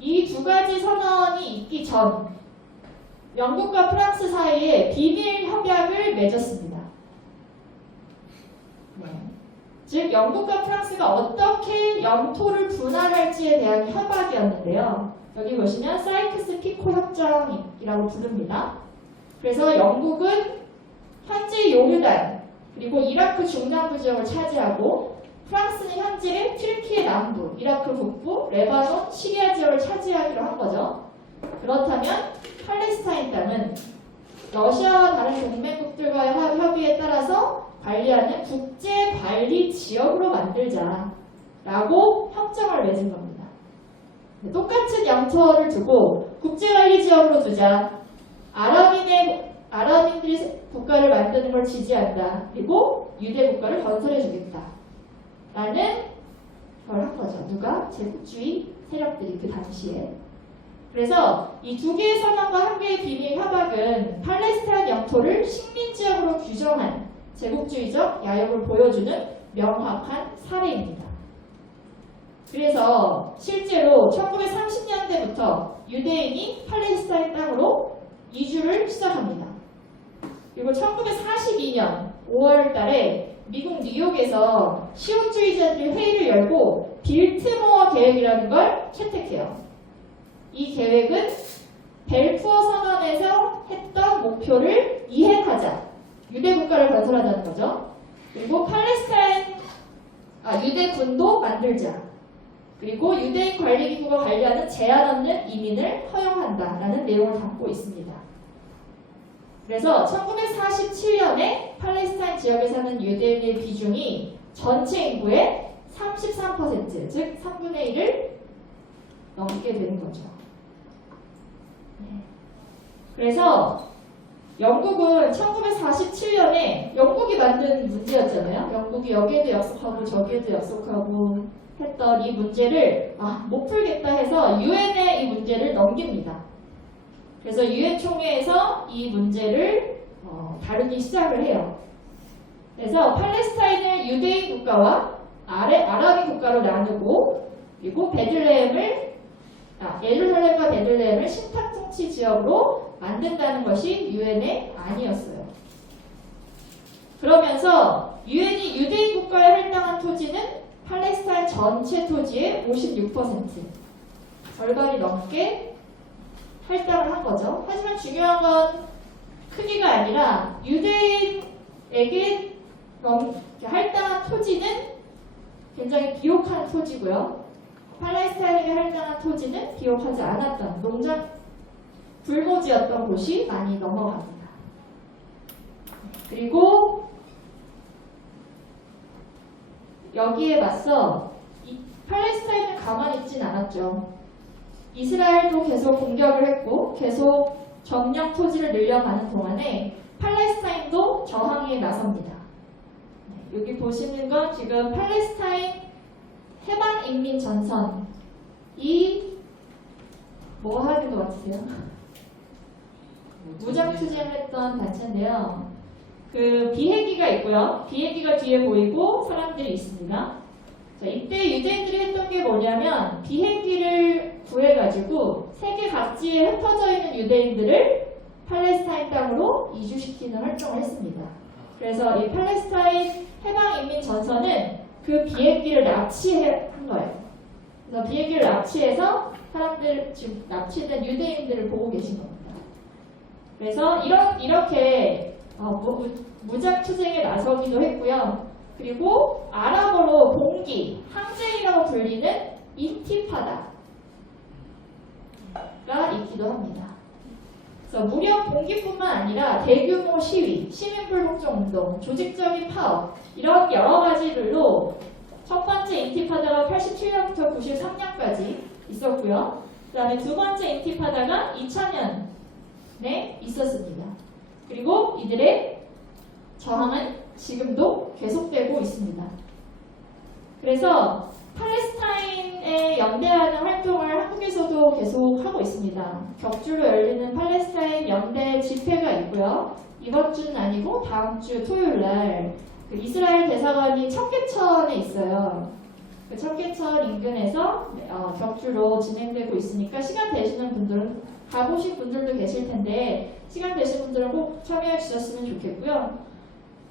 이 두 가지 선언이 있기 전 영국과 프랑스 사이에 비밀 협약을 맺었습니다. 즉 영국과 프랑스가 어떻게 영토를 분할할지에 대한 협약이었는데요. 여기 보시면 사이크스-피코 협정이라고 부릅니다. 그래서 영국은 현재 요르단 그리고 이라크 중남부 지역을 차지하고 프랑스는 현재 튀르키예 남부, 이라크 북부, 레바논, 시리아 지역을 차지하기로 한 거죠. 그렇다면 팔레스타인 땅은 러시아와 다른 동맹국들과의 협의에 따라서 관리하는 국제관리지역으로 만들자라고 협정을 맺은 겁니다. 똑같은 영토를 두고 국제관리지역으로 두자. 아랍인들이 국가를 만드는 걸 지지한다. 그리고 유대 국가를 건설해주겠다. 라는 걸 한 거죠. 누가? 제국주의 세력들이 그 당시에. 그래서 이 두 개의 선언과 한 개의 비밀 협약은 팔레스타인 영토를 식민지역으로 규정한 제국주의적 야욕을 보여주는 명확한 사례입니다. 그래서 실제로 1930년대부터 유대인이 팔레스타인 땅으로 이주를 시작합니다. 그리고 1942년 5월 달에 미국 뉴욕에서 시온주의자들이 회의를 열고 빌트모어 계획이라는 걸 채택해요. 이 계획은 벨푸어 선언에서 했던 목표를 이행하자. 유대 국가를 건설하자는 거죠. 그리고 유대 군도 만들자. 그리고 유대인 관리기구가 관리하는 제한 없는 이민을 허용한다라는 내용을 담고 있습니다. 그래서 1947년에 팔레스타인 지역에 사는 유대인의 비중이 전체 인구의 33%, 즉 3분의 1을 넘게 되는 거죠. 그래서 영국은 1947년에 영국이 만든 문제였잖아요. 영국이 여기에도 약속하고 저기에도 약속하고 했던 이 문제를 못 풀겠다 해서 유엔에 이 문제를 넘깁니다. 그래서 유엔 총회에서 이 문제를 다루기 시작을 해요. 그래서 팔레스타인을 유대인 국가와 아랍인 국가로 나누고 그리고 예루살렘과 베들레헴을 신탁 통치 지역으로 만든다는 것이 유엔의 안이었어요. 그러면서 유엔이 유대인 국가에 할당한 토지는 팔레스타인 전체 토지의 56%, 절반이 넘게 할당을 한 거죠. 하지만 중요한 건 크기가 아니라 유대인에게 할당한 토지는 굉장히 비옥한 토지고요. 팔레스타인에게 할당한 토지는 비옥하지 않았던 농장 불모지였던 곳이 많이 넘어갑니다. 그리고 여기에 맞서 팔레스타인은 가만히 있진 않았죠. 이스라엘도 계속 공격을 했고 계속 점령 토지를 늘려가는 동안에 팔레스타인도 저항에 나섭니다. 여기 보시는 건 지금 팔레스타인 해방인민전선이 뭐 하는 것 같으세요? 무장투쟁을 했던 단체인데요. 그 비행기가 있고요. 비행기가 뒤에 보이고 사람들이 있습니다. 자, 이때 유대인들이 했던 게 뭐냐면 비행기를 구해가지고 세계 각지에 흩어져 있는 유대인들을 팔레스타인 땅으로 이주시키는 활동을 했습니다. 그래서 이 팔레스타인 해방인민전선은 그 비행기를 납치한 거예요. 그래서 비행기를 납치해서 사람들, 지금 납치된 유대인들을 보고 계신 겁니다. 그래서 이렇게 무장 투쟁에 나서기도 했고요. 그리고 아랍어로 봉기, 항쟁이라고 불리는 인티파다가 있기도 합니다. 그래서 무력 봉기뿐만 아니라 대규모 시위, 시민불복종운동, 조직적인 파업 이런 여러 가지들로 첫 번째 인티파다가 87년부터 93년까지 있었고요. 그 다음에 두 번째 인티파다가 2000년에 있었습니다. 그리고 이들의 저항은 지금도 계속되고 있습니다. 그래서 팔레스타인에 연대하는 활동을 한국에서도 계속 하고 있습니다. 격주로 열리는 팔레스타인 연대 집회가 있고요. 이번 주는 아니고 다음 주 토요일 날 그 이스라엘 대사관이 청계천에 있어요. 그 청계천 인근에서 격주로 진행되고 있으니까 시간 되시는 분들은 가보신 분들도 계실 텐데 시간 되시는 분들은 꼭 참여해 주셨으면 좋겠고요.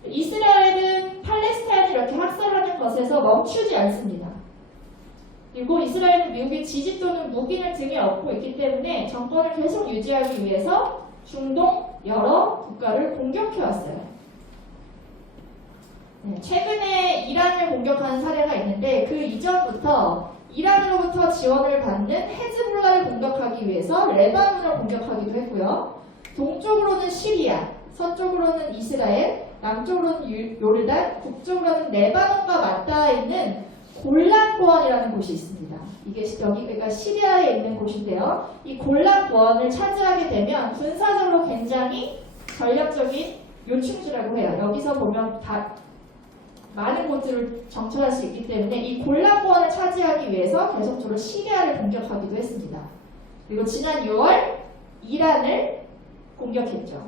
이스라엘은 팔레스타인을 이렇게 학살하는 것에서 멈추지 않습니다. 그리고 이스라엘은 미국의 지지 또는 무기를 등에 업고 있기 때문에 정권을 계속 유지하기 위해서 중동 여러 국가를 공격해왔어요. 최근에 이란을 공격한 사례가 있는데 그 이전부터 이란으로부터 지원을 받는 헤즈볼라를 공격하기 위해서 레바논을 공격하기도 했고요. 동쪽으로는 시리아, 서쪽으로는 이스라엘, 남쪽으로는 요르단, 북쪽으로는 레바논과 맞닿아 있는 골란 고원이라는 곳이 있습니다. 이게 여기가 시리아에 있는 곳인데요. 이 골란 고원을 차지하게 되면 군사적으로 굉장히 전략적인 요충지라고 해요. 여기서 보면 다 많은 곳들을 정찰할 수 있기 때문에 이 골란 고원을 차지하기 위해서 계속적으로 시리아를 공격하기도 했습니다. 그리고 지난 6월 이란을 공격했죠.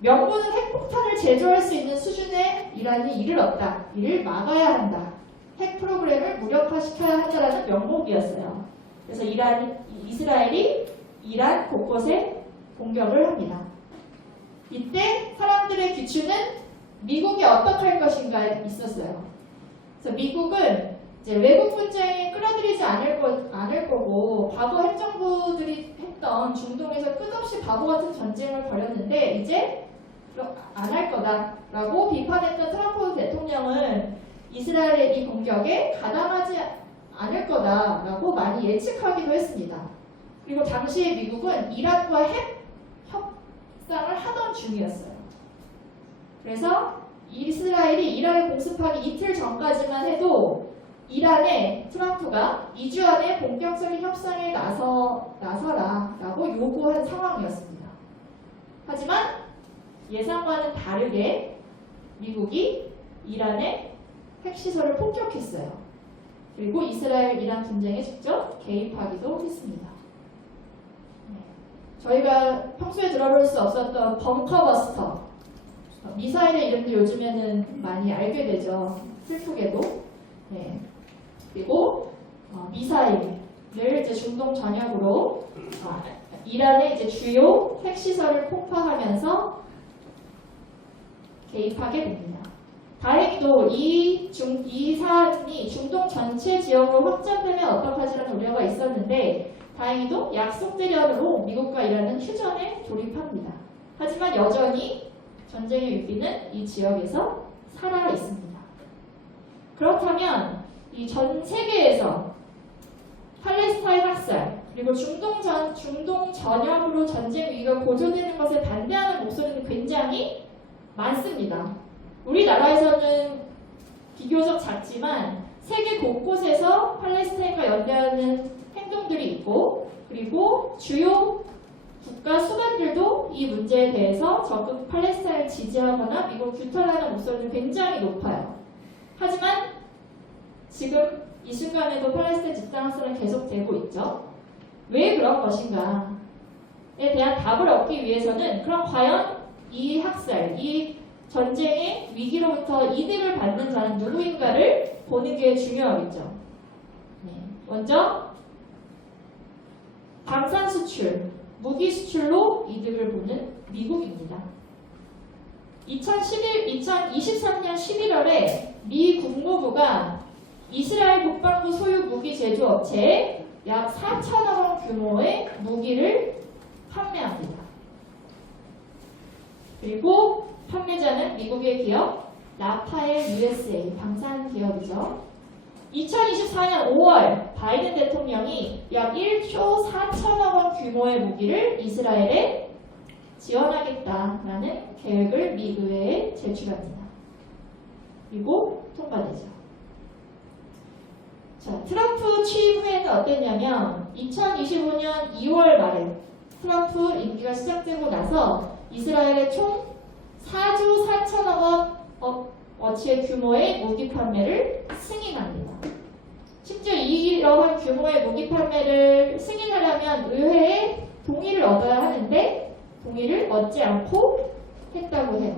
명분은 핵폭탄을 제조할 수 있는 수준의 이란이 이르렀다. 이를 막아야 한다. 핵 프로그램을 무력화시켜야 한다라는 명목이었어요. 그래서 이스라엘이 이란 곳곳에 공격을 합니다. 이때 사람들의 기추는 미국이 어떻게 할 것인가 있었어요. 그래서 미국은 이제 외국 분쟁에 끌어들이지 않을 거고 과거 핵정부들이 했던 중동에서 끝없이 바보 같은 전쟁을 벌였는데 이제 안 할 거다라고 비판했던 트럼프 대통령은 이스라엘의 이 공격에 가담하지 않을 거다라고 많이 예측하기도 했습니다. 그리고 당시에 미국은 이란과 핵 협상을 하던 중이었어요. 그래서 이스라엘이 이란을 공습하기 이틀 전까지만 해도 이란에 트럼프가 2주 안에 본격적인 협상에 나서라라고 요구한 상황이었습니다. 하지만 예상과는 다르게 미국이 이란의 핵시설을 폭격했어요. 그리고 이스라엘-이란 분쟁에 직접 개입하기도 했습니다. 저희가 평소에 들어볼 수 없었던 벙커버스터 미사일의 이름도 요즘에는 많이 알게 되죠. 슬프게도. 네. 그리고 미사일을 이제 중동 전역으로 이란의 이제 주요 핵시설을 폭파하면서 개입하게 됩니다. 다행히도 이 사안이 중동 전체 지역으로 확장되면 어떡하지라는 우려가 있었는데 다행히도 약속대련으로 미국과 이란은 휴전에 돌입합니다. 하지만 여전히 전쟁의 위기는 이 지역에서 살아 있습니다. 그렇다면 이 전 세계에서 팔레스타인 학살 그리고 중동 전역으로 전쟁 위기가 고조되는 것에 반대하는 목소리는 굉장히 많습니다. 우리나라에서는 비교적 작지만 세계 곳곳에서 팔레스타인과 연대하는 행동들이 있고 그리고 주요 국가 수반들도 이 문제에 대해서 적극 팔레스타인을 지지하거나 미국 규탄하는 목소리는 굉장히 높아요. 하지만 지금 이 순간에도 팔레스타인 집단학살은 계속되고 있죠. 왜 그런 것인가에 대한 답을 얻기 위해서는 그럼 과연 이 학살, 이 전쟁의 위기로부터 이득을 받는 자는 누구인가를 보는 게 중요하겠죠. 먼저 방산 수출, 무기 수출로 이득을 보는 미국입니다. 2023년 11월에 미 국무부가 이스라엘 국방부 소유 무기 제조업체에 약 4천억 원 규모의 무기를 판매합니다. 그리고 판매자는 미국의 기업 라파엘 USA 방산 기업이죠. 2024년 5월 바이든 대통령이 약 1조 4천억 원 규모의 무기를 이스라엘에 지원하겠다라는 계획을 미 의회에 제출합니다. 그리고 통과되죠. 자, 트럼프 취임 후에는 어땠냐면 2025년 2월 말에 트럼프 임기가 시작되고 나서 이스라엘에 총 4조 4천억 원 어치의 규모의 무기 판매를 승인합니다. 심지어 이러한 규모의 무기 판매를 승인하려면 의회의 동의를 얻어야 하는데 동의를 얻지 않고 했다고 해요.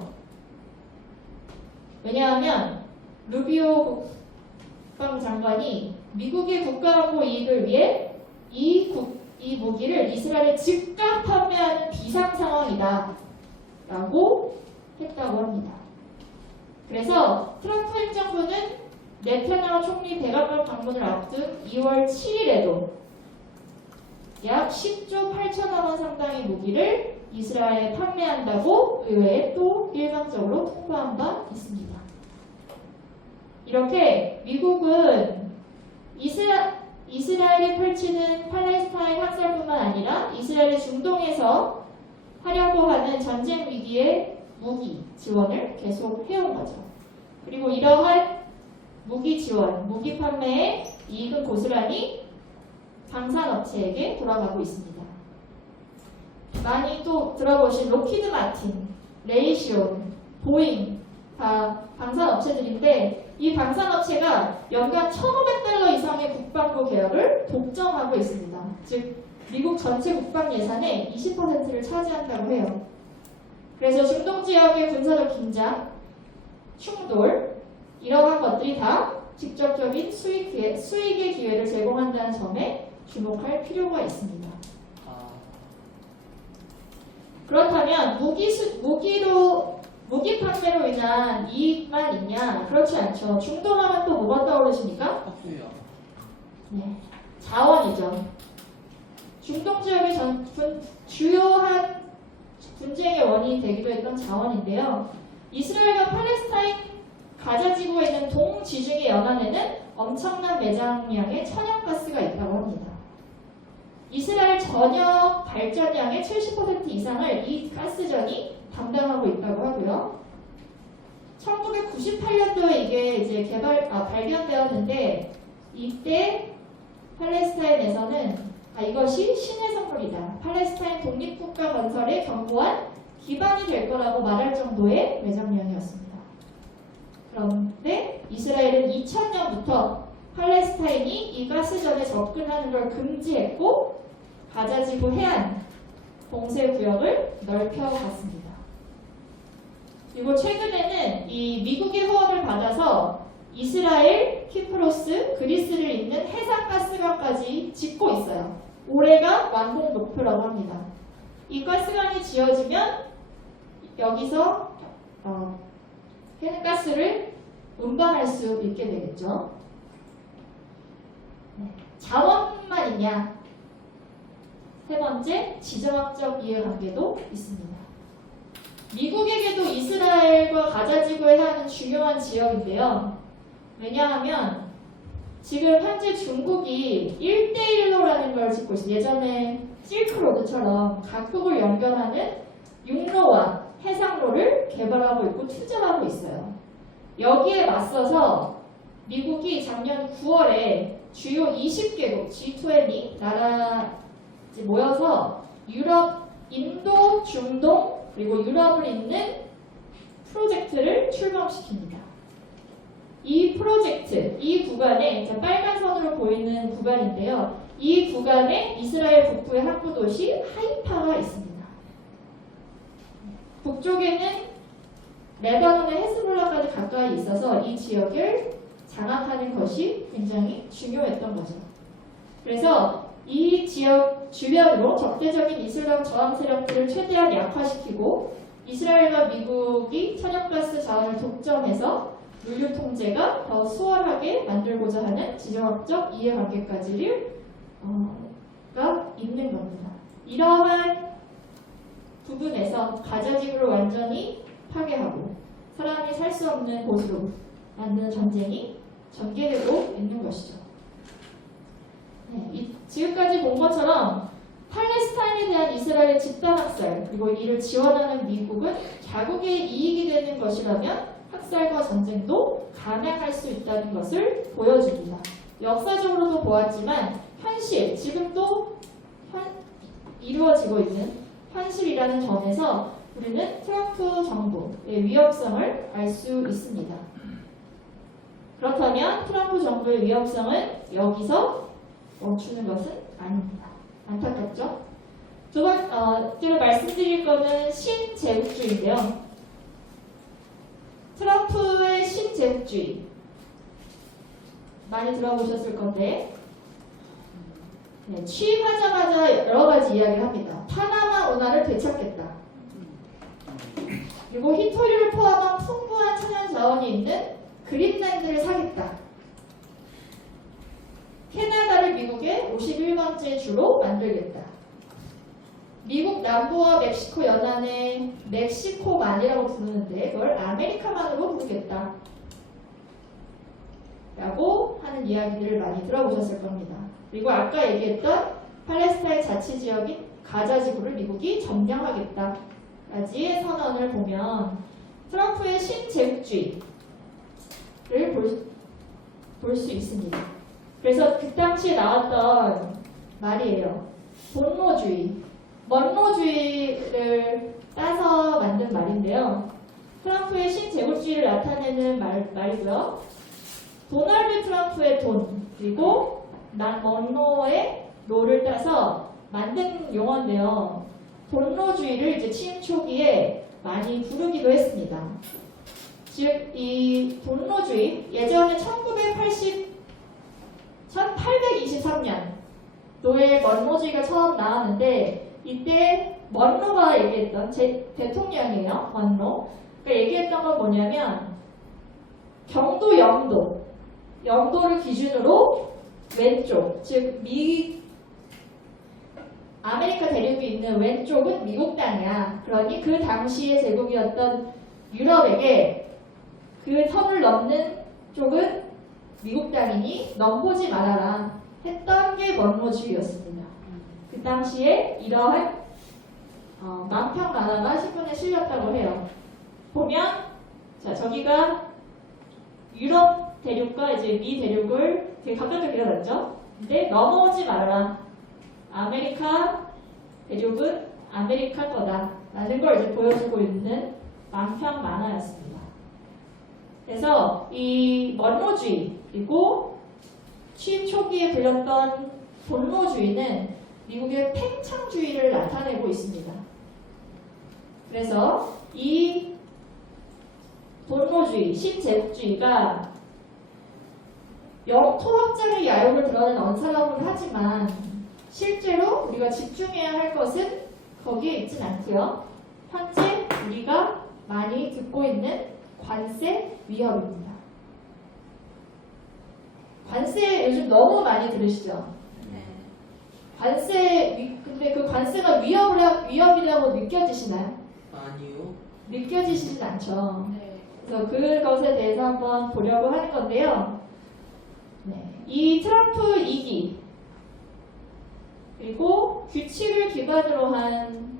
왜냐하면 루비오 국방장관이 미국의 국가안보 이익을 위해 이 무기를 이스라엘에 즉각 판매하는 비상 상황이다 라고 했다고 합니다. 그래서 트럼프 행정부는 네타냐후 총리 백악관 방문을 앞둔 2월 7일에도 약 10조 8천억 원 상당의 무기를 이스라엘에 판매한다고 의회에 또 일방적으로 통보한 바 있습니다. 이렇게 미국은 이스라엘이 펼치는 팔레스타인 학살뿐만 아니라 이스라엘이 중동에서 하려고 하는 전쟁 위기의 무기 지원을 계속 해온 거죠. 그리고 이러한 무기 지원, 무기 판매의 이익은 고스란히 방산업체에게 돌아가고 있습니다. 많이 또 들어보신 로키드 마틴, 레이시온, 보잉 다 방산업체들인데 이 방산업체가 연간 1,500달러 이상의 국방부 계약을 독점하고 있습니다. 즉 미국 전체 국방 예산의 20%를 차지한다고 해요. 그래서 중동 지역의 군사적 긴장, 충돌 이러한 것들이 다 직접적인 수익의 기회를 제공한다는 점에 주목할 필요가 있습니다. 그렇다면 무기 판매로 인한 이익만 있냐? 그렇지 않죠. 중동하면 또 뭐가 떠오르십니까? 석유요. 네, 자원이죠. 중동 지역의 주요한 분쟁의 원인이 되기도 했던 자원인데요. 이스라엘과 팔레스타인 가자 지구에 있는 동지중해 연안에는 엄청난 매장량의 천연가스가 있다고 합니다. 이스라엘 전역 발전량의 70% 이상을 이 가스전이 담당하고 있다고 하고요. 1998년도에 이게 이제 발견되었는데 이때 팔레스타인에서는 이것이 신의 선물이다. 팔레스타인 독립국가 건설에 견고한 기반이 될 거라고 말할 정도의 매장량이었습니다. 그런데 이스라엘은 2000년부터 팔레스타인이 이 가스전에 접근하는 걸 금지했고 가자지구 해안 봉쇄 구역을 넓혀갔습니다. 그리고 최근에는 이 미국의 허가를 받아서 이스라엘, 키프로스, 그리스를 잇는 해상가스관까지 짓고 있어요. 올해가 완공 목표라고 합니다. 이 가스관이 지어지면 여기서 해안가스를 운반할 수 있게 되겠죠. 자원만 있냐? 세 번째, 지정학적 이해관계도 있습니다. 미국에게도 이스라엘과 가자지구에 사는 중요한 지역인데요. 왜냐하면 지금 현재 중국이 1대1로라는 걸 짓고 있어요. 예전에 실크로드처럼 각국을 연결하는 육로와 해상로를 개발하고 있고 투자하고 있어요. 여기에 맞서서 미국이 작년 9월에 주요 20개국 G20 나라 모여서 유럽, 인도, 중동 그리고 유럽을 잇는 프로젝트를 출범시킵니다. 이 프로젝트, 이 구간에 빨간 선으로 보이는 구간인데요. 이 구간에 이스라엘 북부의 항구 도시 하이파가 있습니다. 북쪽에는 레바논의 헤스볼라까지 가까이 있어서 이 지역을 장악하는 것이 굉장히 중요했던 거죠. 그래서 이 지역 주변으로 적대적인 이슬람 저항 세력들을 최대한 약화시키고 이스라엘과 미국이 천연가스 자원을 독점해서 물류 통제가 더 수월하게 만들고자 하는 지정학적 이해관계까지를 가 있는 겁니다. 이러한 부분에서 가자지구를 완전히 파괴하고 사람이 살 수 없는 곳으로 만드는 전쟁이 전개되고 있는 것이죠. 네, 지금까지 본 것처럼 팔레스타인에 대한 이스라엘의 집단학살 그리고 이를 지원하는 미국은 자국의 이익이 되는 것이라면 학살과 전쟁도 감행할 수 있다는 것을 보여줍니다. 역사적으로도 보았지만 현실, 지금도 이루어지고 있는 현실이라는 점에서 우리는 트럼프 정부의 위협성을 알 수 있습니다. 그렇다면 트럼프 정부의 위협성은 여기서 멈추는 것은 아닙니다. 안타깝죠? 두 번째로 말씀드릴 것은 신제국주의인데요. 트럼프의 신제국주의 많이 들어보셨을 건데 네, 취임하자마자 여러 가지 이야기를 합니다. 파나마 운하를 되찾겠다. 그리고 히토리를 포함한 풍부한 천연 자원이 있는 그린랜드를 사겠다. 캐나다를 미국의 51번째 주로 만들겠다. 미국 남부와 멕시코 연안에 멕시코만이라고 부르는데 그걸 아메리카만으로 부르겠다. 라고 하는 이야기들을 많이 들어보셨을 겁니다. 그리고 아까 얘기했던 팔레스타인 자치지역인 가자지구를 미국이 점령하겠다까지의 선언을 보면 트럼프의 신제국주의를 볼 수 있습니다. 그래서 그 당시에 나왔던 말이에요. 본노주의, 먼노주의를 따서 만든 말인데요. 트럼프의 신제국주의를 나타내는 말이고요. 도널드 트럼프의 돈, 그리고 먼노의 노를 따서 만든 용어인데요. 본노주의를 이제 취임 초기에 많이 부르기도 했습니다. 즉, 이 본노주의, 예전에 1823년 노의 먼노주의가 처음 나왔는데 이때 먼노가 얘기했던 대통령이에요. 먼노. 그러니까 얘기했던 건 뭐냐면 경도 영도를 기준으로 왼쪽, 즉 아메리카 대륙이 있는 왼쪽은 미국 땅이야. 그러니 그 당시의 제국이었던 유럽에게 그 선을 넘는 쪽은 미국 땅이니 넘보지 말아라 했던 게 먼노주의였습니다. 그 당시에 이러한 만평 만화가 신문에 실렸다고 해요. 보면 자 저기가 유럽 대륙과 이제 미 대륙을 되게 가깝게 그려놨죠. 근데 넘어오지 말아라. 아메리카 대륙은 아메리카 거다. 라는 걸 이제 보여주고 있는 만평 만화였습니다. 그래서 이 먼노주의 그리고 취임 초기에 불렸던 본노주의는 미국의 팽창주의를 나타내고 있습니다. 그래서 이 본노주의, 신제국주의가 영토 확장의 야욕을 드러낸 언사라고는 하지만 실제로 우리가 집중해야 할 것은 거기에 있진 않고요. 현재 우리가 많이 듣고 있는 관세 위협입니다. 관세 요즘 너무 많이 들으시죠? 근데 그 관세가 위협이라고 느껴지시나요? 아니요. 느껴지시진 않죠. 그래서 그것에 대해서 한번 보려고 하는 건데요. 이 트럼프 2기 그리고 규칙을 기반으로 한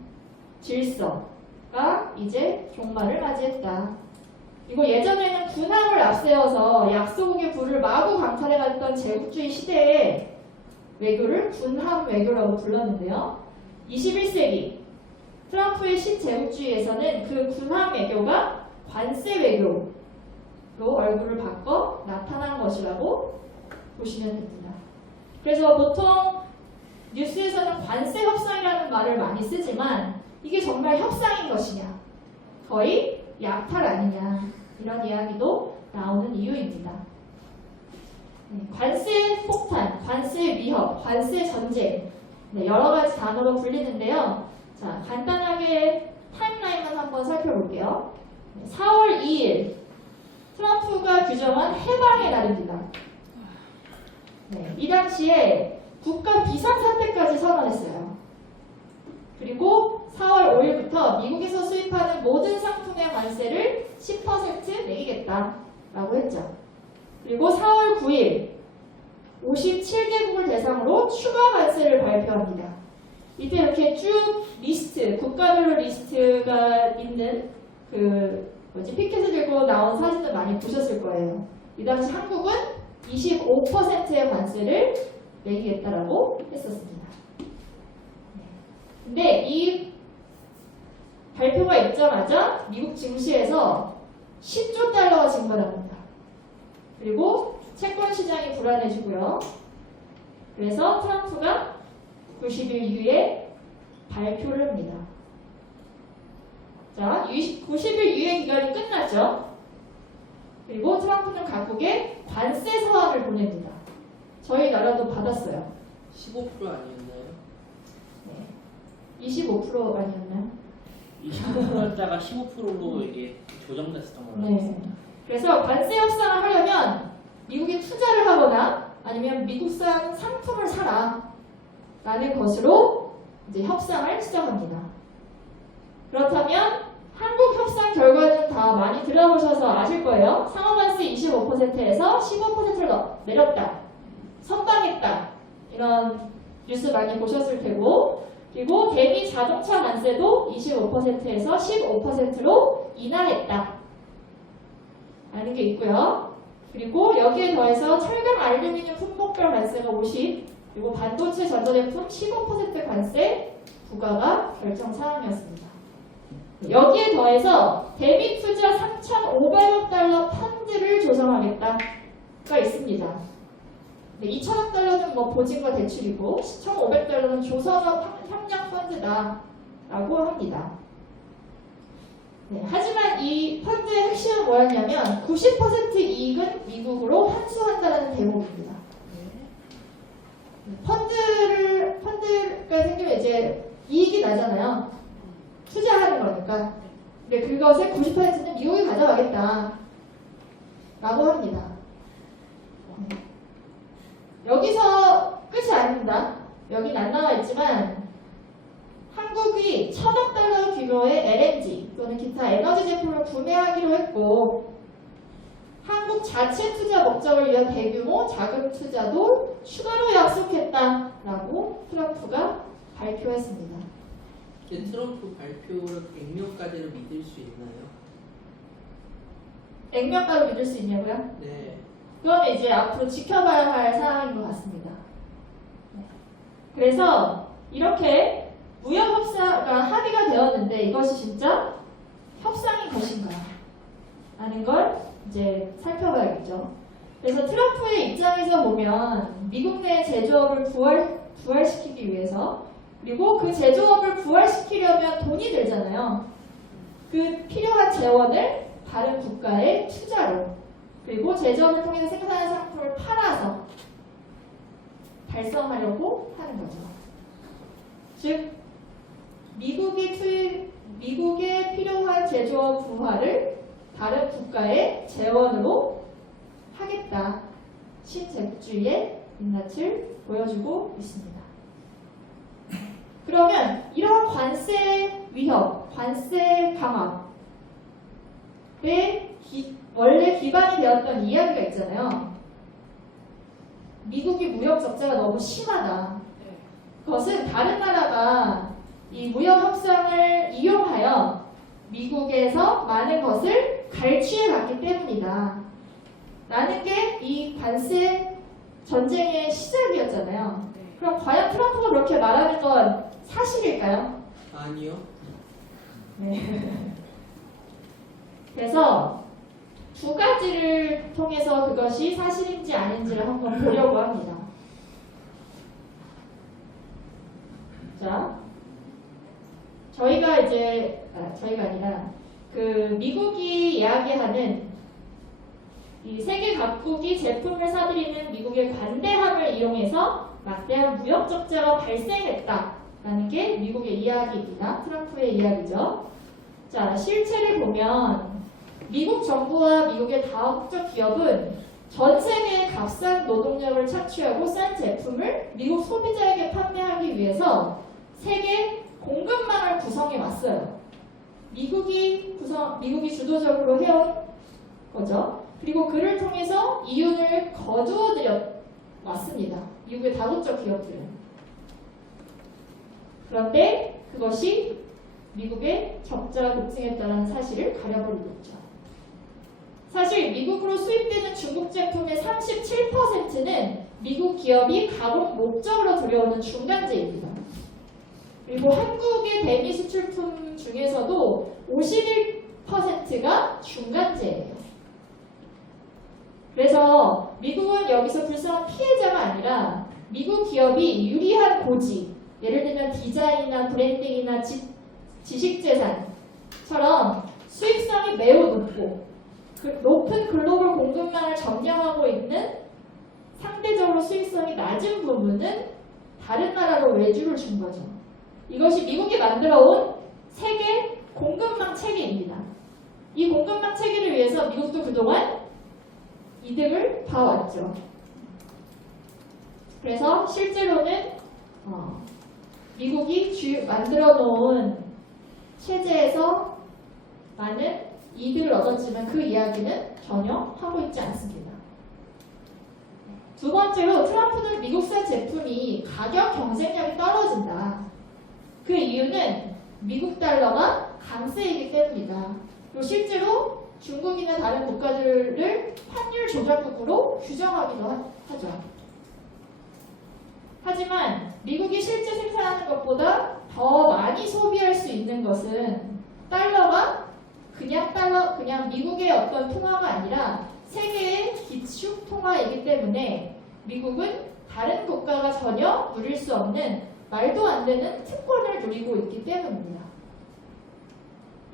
질서가 이제 종말을 맞이했다. 그리고 예전에는 군함을 앞세워서 약소국의 부를 마구 강탈해갔던 제국주의 시대의 외교를 군함 외교라고 불렀는데요. 21세기 트럼프의 신제국주의에서는 그 군함 외교가 관세 외교로 얼굴을 바꿔 나타난 것이라고 보시면 됩니다. 그래서 보통 뉴스에서는 관세 협상이라는 말을 많이 쓰지만 이게 정말 협상인 것이냐, 거의 약탈 아니냐 이런 이야기도 나오는 이유입니다. 관세 폭탄, 관세 위협, 관세 전쟁 여러 가지 단어로 불리는데요. 자, 간단하게 타임라인만 한번 살펴볼게요. 볼게요. 4월 2일 트럼프가 규정한 해방의 날입니다. 네, 이 당시에 국가 비상사태까지 선언했어요. 그리고 4월 5일부터 미국에서 수입하는 모든 상품의 관세를 10% 매기겠다라고 했죠. 그리고 4월 9일 57개국을 대상으로 추가 관세를 발표합니다. 이때 이렇게 쭉 리스트, 국가별로 리스트가 있는 피켓을 들고 나온 사진을 많이 보셨을 거예요. 이 당시 한국은 25%의 관세를 매기겠다라고 했었습니다. 근데 이 발표가 있자마자 미국 증시에서 10조 달러가 증발합니다. 그리고 채권 시장이 불안해지고요. 그래서 트럼프가 90일 이후에 발표를 합니다. 자, 90일 유예 기간이 끝났죠. 그리고 트럼프는 각국에 관세 서한을 보냅니다. 저희 나라도 받았어요. 15% 아니었나요? 네. 25% 아니었나요? 25%였다가 15%로 이게 조정됐었던 걸로 알고 네. 있습니다. 그래서 관세 협상을 하려면 미국에 투자를 하거나 아니면 미국산 상품을 사라 라는 것으로 이제 협상을 시작합니다. 그렇다면 한국 협상 결과는 다 많이 들어보셔서 아실 거예요. 상호관세 25%에서 15%를 내렸다. 선방했다. 이런 뉴스 많이 보셨을 테고, 그리고 대미 자동차 관세도 25%에서 15%로 인하했다. 라는 게 있고요. 그리고 여기에 더해서 철강 알루미늄 품목별 관세가 50, 그리고 반도체 전자제품 15% 관세 부과가 결정 사항이었습니다. 여기에 더해서 대미 투자 3,500억 달러 펀드를 조성하겠다가 있습니다. 2,000억 달러는 보증과 대출이고 1,500달러는 조선업 협력 펀드다라고 합니다. 네, 하지만 이 펀드의 핵심은 뭐였냐면 90% 이익은 미국으로 환수한다는 대목입니다. 펀드가 생기면 이제 이익이 나잖아요. 투자하는 거니까. 근데 그것의 90%는 미국이 가져가겠다 라고 합니다. 여기서 끝이 아닙니다. 여긴 안 나와 있지만 한국이 1,000억 달러 규모의 LNG 또는 기타 에너지 제품을 구매하기로 했고 한국 자체 투자 목적을 위한 대규모 자금 투자도 추가로 약속했다라고 트럼프가 발표했습니다. 트럼프 발표를 액면가대로 믿을 수 있나요? 액면가로 믿을 수 있냐고요? 네. 그건 이제 앞으로 지켜봐야 할 사항인 것 같습니다. 그래서 이렇게 무역 협상가 합의가 되었는데 이것이 진짜 협상인 것인가 하는 걸 이제 살펴봐야겠죠. 그래서 트럼프의 입장에서 보면 미국 내 제조업을 부활시키기 위해서 그리고 그 제조업을 부활시키려면 돈이 들잖아요. 그 필요한 재원을 다른 국가의 투자로 그리고 제조업을 통해서 생산한 상품을 팔아서 달성하려고 하는 거죠. 즉 미국에 필요한 제조업 부활을 다른 국가의 재원으로 하겠다. 신제국주의의 민낯을 보여주고 있습니다. 그러면 이러한 관세 위협, 관세 강화에 원래 기반이 되었던 이야기가 있잖아요. 미국이 무역 적자가 너무 심하다. 그것은 다른 나라가 이 무역 협상을 이용하여 미국에서 많은 것을 갈취해 갔기 때문이다. 라는 게 이 관세 전쟁의 시작이었잖아요. 그럼 과연 트럼프가 그렇게 말하는 건 사실일까요? 아니요. 네. 그래서 두 가지를 통해서 그것이 사실인지 아닌지를 한번 보려고 합니다. 자, 저희가 아니라 미국이 이야기하는 이 세계 각국이 제품을 사들이는 미국의 관대함을 이용해서 막대한 무역 적자가 발생했다라는 게 미국의 이야기입니다. 트럼프의 이야기죠. 자, 실체를 보면 미국 정부와 미국의 다국적 기업은 전 세계의 값싼 노동력을 착취하고 싼 제품을 미국 소비자에게 판매하기 위해서 세계 공급망을 구성해 왔어요. 미국이 주도적으로 해온 거죠. 그리고 그를 통해서 이윤을 거두어 들여 왔습니다. 미국의 다국적 기업들은. 그런데 그것이 미국의 적자가 급증했다는 사실을 가려버리고 있죠. 사실 미국으로 수입되는 중국 제품의 37%는 미국 기업이 가공 목적으로 들여오는 중간재입니다. 그리고 한국의 대미 수출품 중에서도 51%가 중간재예요. 그래서 미국은 여기서 불쌍한 피해자가 아니라 미국 기업이 유리한 고지, 예를 들면 디자인이나 브랜딩이나 지식재산처럼 수익성이 매우 높고 높은 글로벌 공급망을 점령하고 있는 상대적으로 수익성이 낮은 부분은 다른 나라로 외주를 준 거죠. 이것이 미국이 만들어온 세계 공급망 체계입니다. 이 공급망 체계를 위해서 미국도 그동안 이득을 봐왔죠. 그래서 실제로는 미국이 만들어 놓은 체제에서 많은 이득을 얻었지만 그 이야기는 전혀 하고 있지 않습니다. 두 번째로 트럼프는 미국산 제품이 가격 경쟁력이 떨어진다. 그 이유는 미국 달러가 강세이기 때문이다. 그리고 실제로 중국이나 다른 국가들을 환율 조작국으로 규정하기도 하죠. 하지만 미국이 실제 생산하는 것보다 더 많이 소비할 수 있는 것은 달러가 그냥 미국의 어떤 통화가 아니라 세계의 기축 통화이기 때문에 미국은 다른 국가가 전혀 누릴 수 없는 말도 안 되는 특권을 누리고 있기 때문입니다.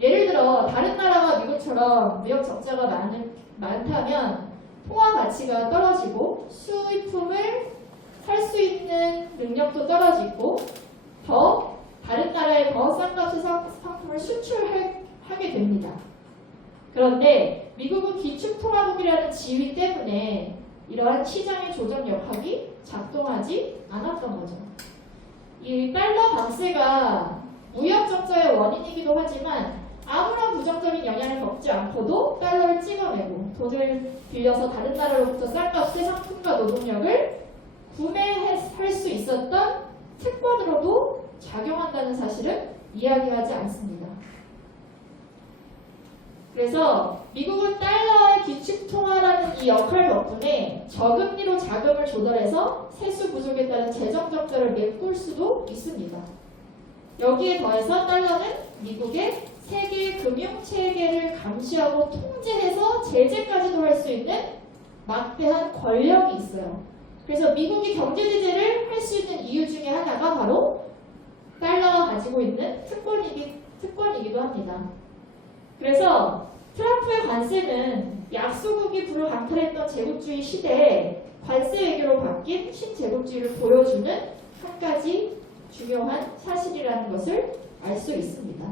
예를 들어 다른 나라가 미국처럼 무역 적자가 많다면 통화 가치가 떨어지고 수입품을 살 수 있는 능력도 떨어지고 더 다른 나라에 더 싼 값의 상품을 수출하게 됩니다. 그런데 미국은 기축통화국이라는 지위 때문에 이러한 시장의 조정 역학이 작동하지 않았던 거죠. 이 달러 강세가 무역 적자의 원인이기도 하지만 아무런 부정적인 영향을 겪지 않고도 달러를 찍어내고 돈을 빌려서 다른 나라로부터 싼 값의 상품과 노동력을 구매할 수 있었던 특권으로도 작용한다는 사실은 이야기하지 않습니다. 그래서 미국은 달러의 기축통화라는 이 역할 덕분에 저금리로 자금을 조달해서 세수 부족에 따른 재정 적자를 메꿀 수도 있습니다. 여기에 더해서 달러는 미국의 세계 금융 체계를 감시하고 통제해서 제재까지도 할 수 있는 막대한 권력이 있어요. 그래서 미국이 경제 제재를 할 수 있는 이유 중에 하나가 바로 달러가 가지고 있는 특권이기도 합니다. 그래서 트럼프의 관세는 약소국이 불강탈했던 제국주의 시대에 관세 외교로 바뀐 신제국주의를 보여주는 한 가지 중요한 사실이라는 것을 알 수 있습니다.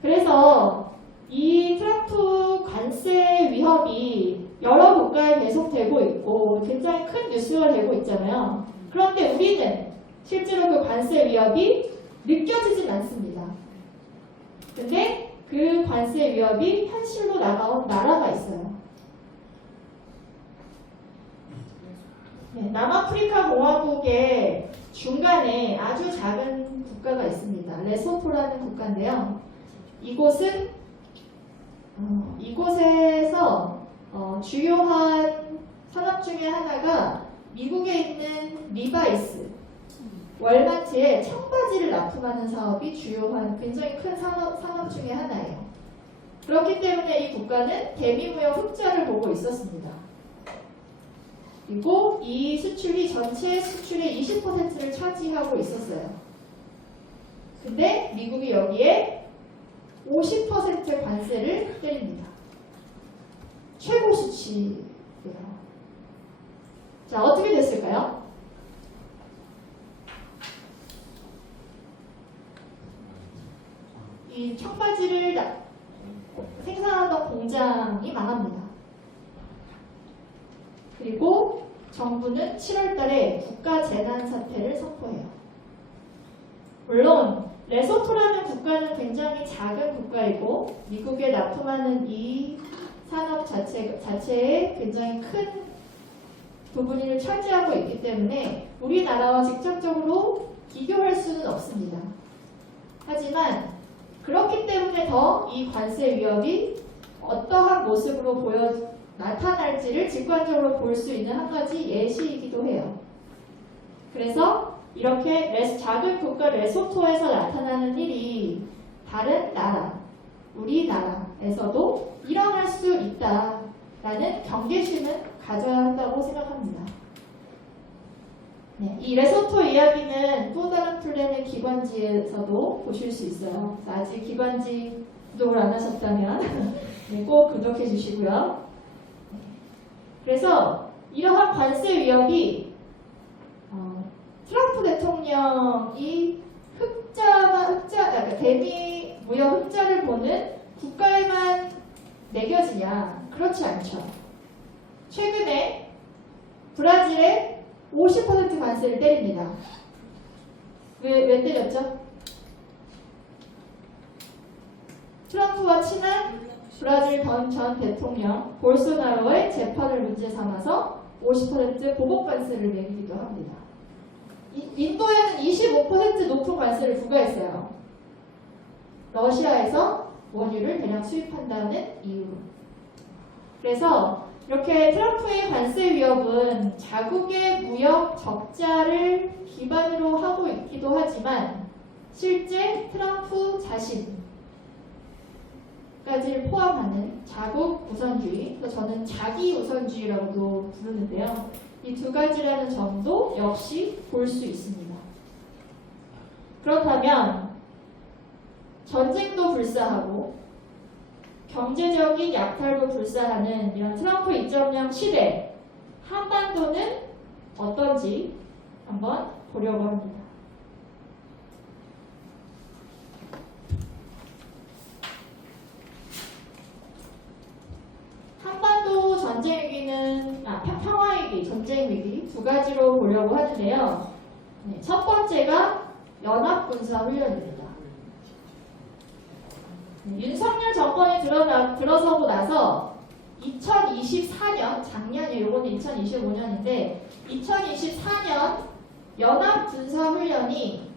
그래서 이 트럼프 관세 위협이 여러 국가에 계속되고 있고 굉장히 큰 뉴스가 되고 있잖아요. 그런데 우리는 실제로 그 관세 위협이 느껴지진 않습니다. 근데 그 관세 위협이 현실로 다가온 나라가 있어요. 네, 남아프리카 공화국의 중간에 아주 작은 국가가 있습니다. 레소토라는 국가인데요. 이곳에서 주요한 산업 중에 하나가 미국에 있는 리바이스, 월마트에 청바지를 납품하는 사업이 주요한 굉장히 큰 산업 중에 하나예요. 그렇기 때문에 이 국가는 대미무역 흑자를 보고 있었습니다. 그리고 이 수출이 전체 수출의 20%를 차지하고 있었어요. 근데 미국이 여기에 50% 관세를 때립니다. 최고 수치예요. 자, 어떻게 됐을까요? 이 청바지를 생산하던 공장이 망합니다. 그리고 정부는 7월 달에 국가 재난 사태를 선포해요. 물론 레소토라는 국가는 굉장히 작은 국가이고 미국에 납품하는 이 산업 자체에 굉장히 큰 부분을 차지하고 있기 때문에 우리나라와 직접적으로 비교할 수는 없습니다. 하지만 그렇기 때문에 더 이 관세 위협이 어떠한 모습으로 나타날지를 직관적으로 볼 수 있는 한 가지 예시이기도 해요. 그래서 이렇게 작은 국가 레소토에서 나타나는 일이 다른 나라, 우리나라에서도 일어날 수 있다라는 경계심은 가져야 한다고 생각합니다. 네, 이 레소토 이야기는 또 다른 플랜의 기관지에서도 보실 수 있어요. 아직 기관지 구독을 안 하셨다면 네, 꼭 구독해 주시고요. 그래서 이러한 관세 위협이 트럼프 대통령이 대미 무역 흑자를 보는 국가에만 매겨지냐? 그렇지 않죠. 최근에 브라질에 50% 관세를 때립니다. 왜 때렸죠? 트럼프와 친한 브라질 전 대통령 볼소나로의 재판을 문제 삼아서 50% 보복 관세를 매기기도 합니다. 인도에는 25% 높은 관세를 부과했어요. 러시아에서 원유를 대량 수입한다는 이유로. 그래서 이렇게 트럼프의 관세 위협은 자국의 무역 적자를 기반으로 하고 있기도 하지만 실제 트럼프 자신까지를 포함하는 자국 우선주의, 저는 자기 우선주의라고도 부르는데요. 이 두 가지라는 점도 역시 볼 수 있습니다. 그렇다면 전쟁도 불사하고 경제적인 약탈도 불사하는 이런 트럼프 2.0 시대, 한반도는 어떤지 한번 보려고 합니다. 한반도 전쟁 위기는 평화 위기, 전쟁 위기 두 가지로 보려고 하는데요. 네, 첫 번째가 연합군사훈련입니다. 윤석열 정권이 들어서고 나서 2024년, 작년이에요. 이거는 2025년인데 2024년 연합군사훈련이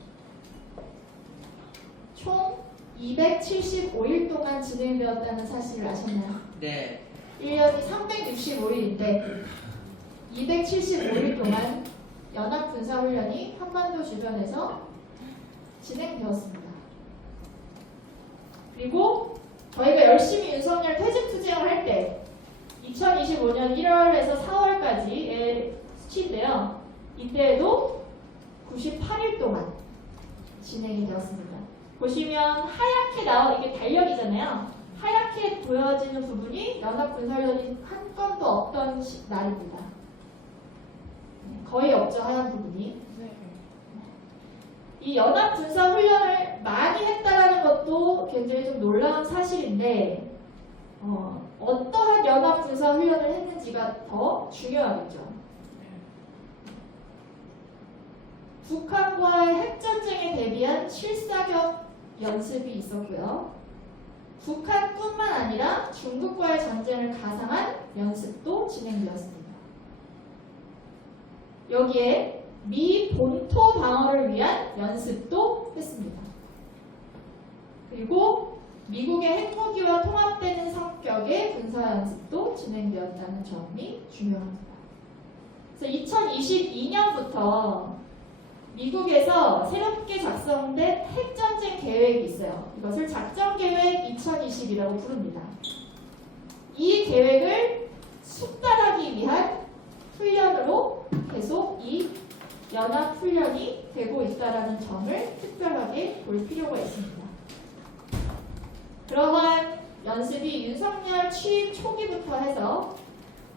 총 275일 동안 진행되었다는 사실을 아셨나요? 네. 1년이 365일인데 275일 동안 연합군사훈련이 한반도 주변에서 진행되었습니다. 그리고 저희가 열심히 윤석열 퇴진투쟁을 할 때 2025년 1월에서 4월까지의 수치인데요. 이때에도 98일 동안 진행이 되었습니다. 보시면 하얗게 나온 이게 달력이잖아요. 하얗게 보여지는 부분이 연합군사훈련이 한 건도 없던 날입니다. 거의 없죠, 하얀 부분이. 이 연합군사훈련을 많이 했다라는 것도 굉장히 좀 놀라운 사실인데 어떠한 연합군사훈련을 했는지가 더 중요하겠죠. 북한과의 핵전쟁에 대비한 실사격 연습이 있었고요. 북한뿐만 아니라 중국과의 전쟁을 가상한 연습도 진행되었습니다. 여기에 미 본토 방어를 위한 연습도 했습니다. 그리고 미국의 핵무기와 통합되는 성격의 군사 연습도 진행되었다는 점이 중요합니다. 그래서 2022년부터 미국에서 새롭게 작성된 핵전쟁 계획이 있어요. 이것을 작전계획 2020이라고 부릅니다. 이 계획을 숙달하기 위한 훈련으로 계속 이 연합훈련이 되고 있다는 점을 특별하게 볼 필요가 있습니다. 그러한 연습이 윤석열 취임 초기부터 해서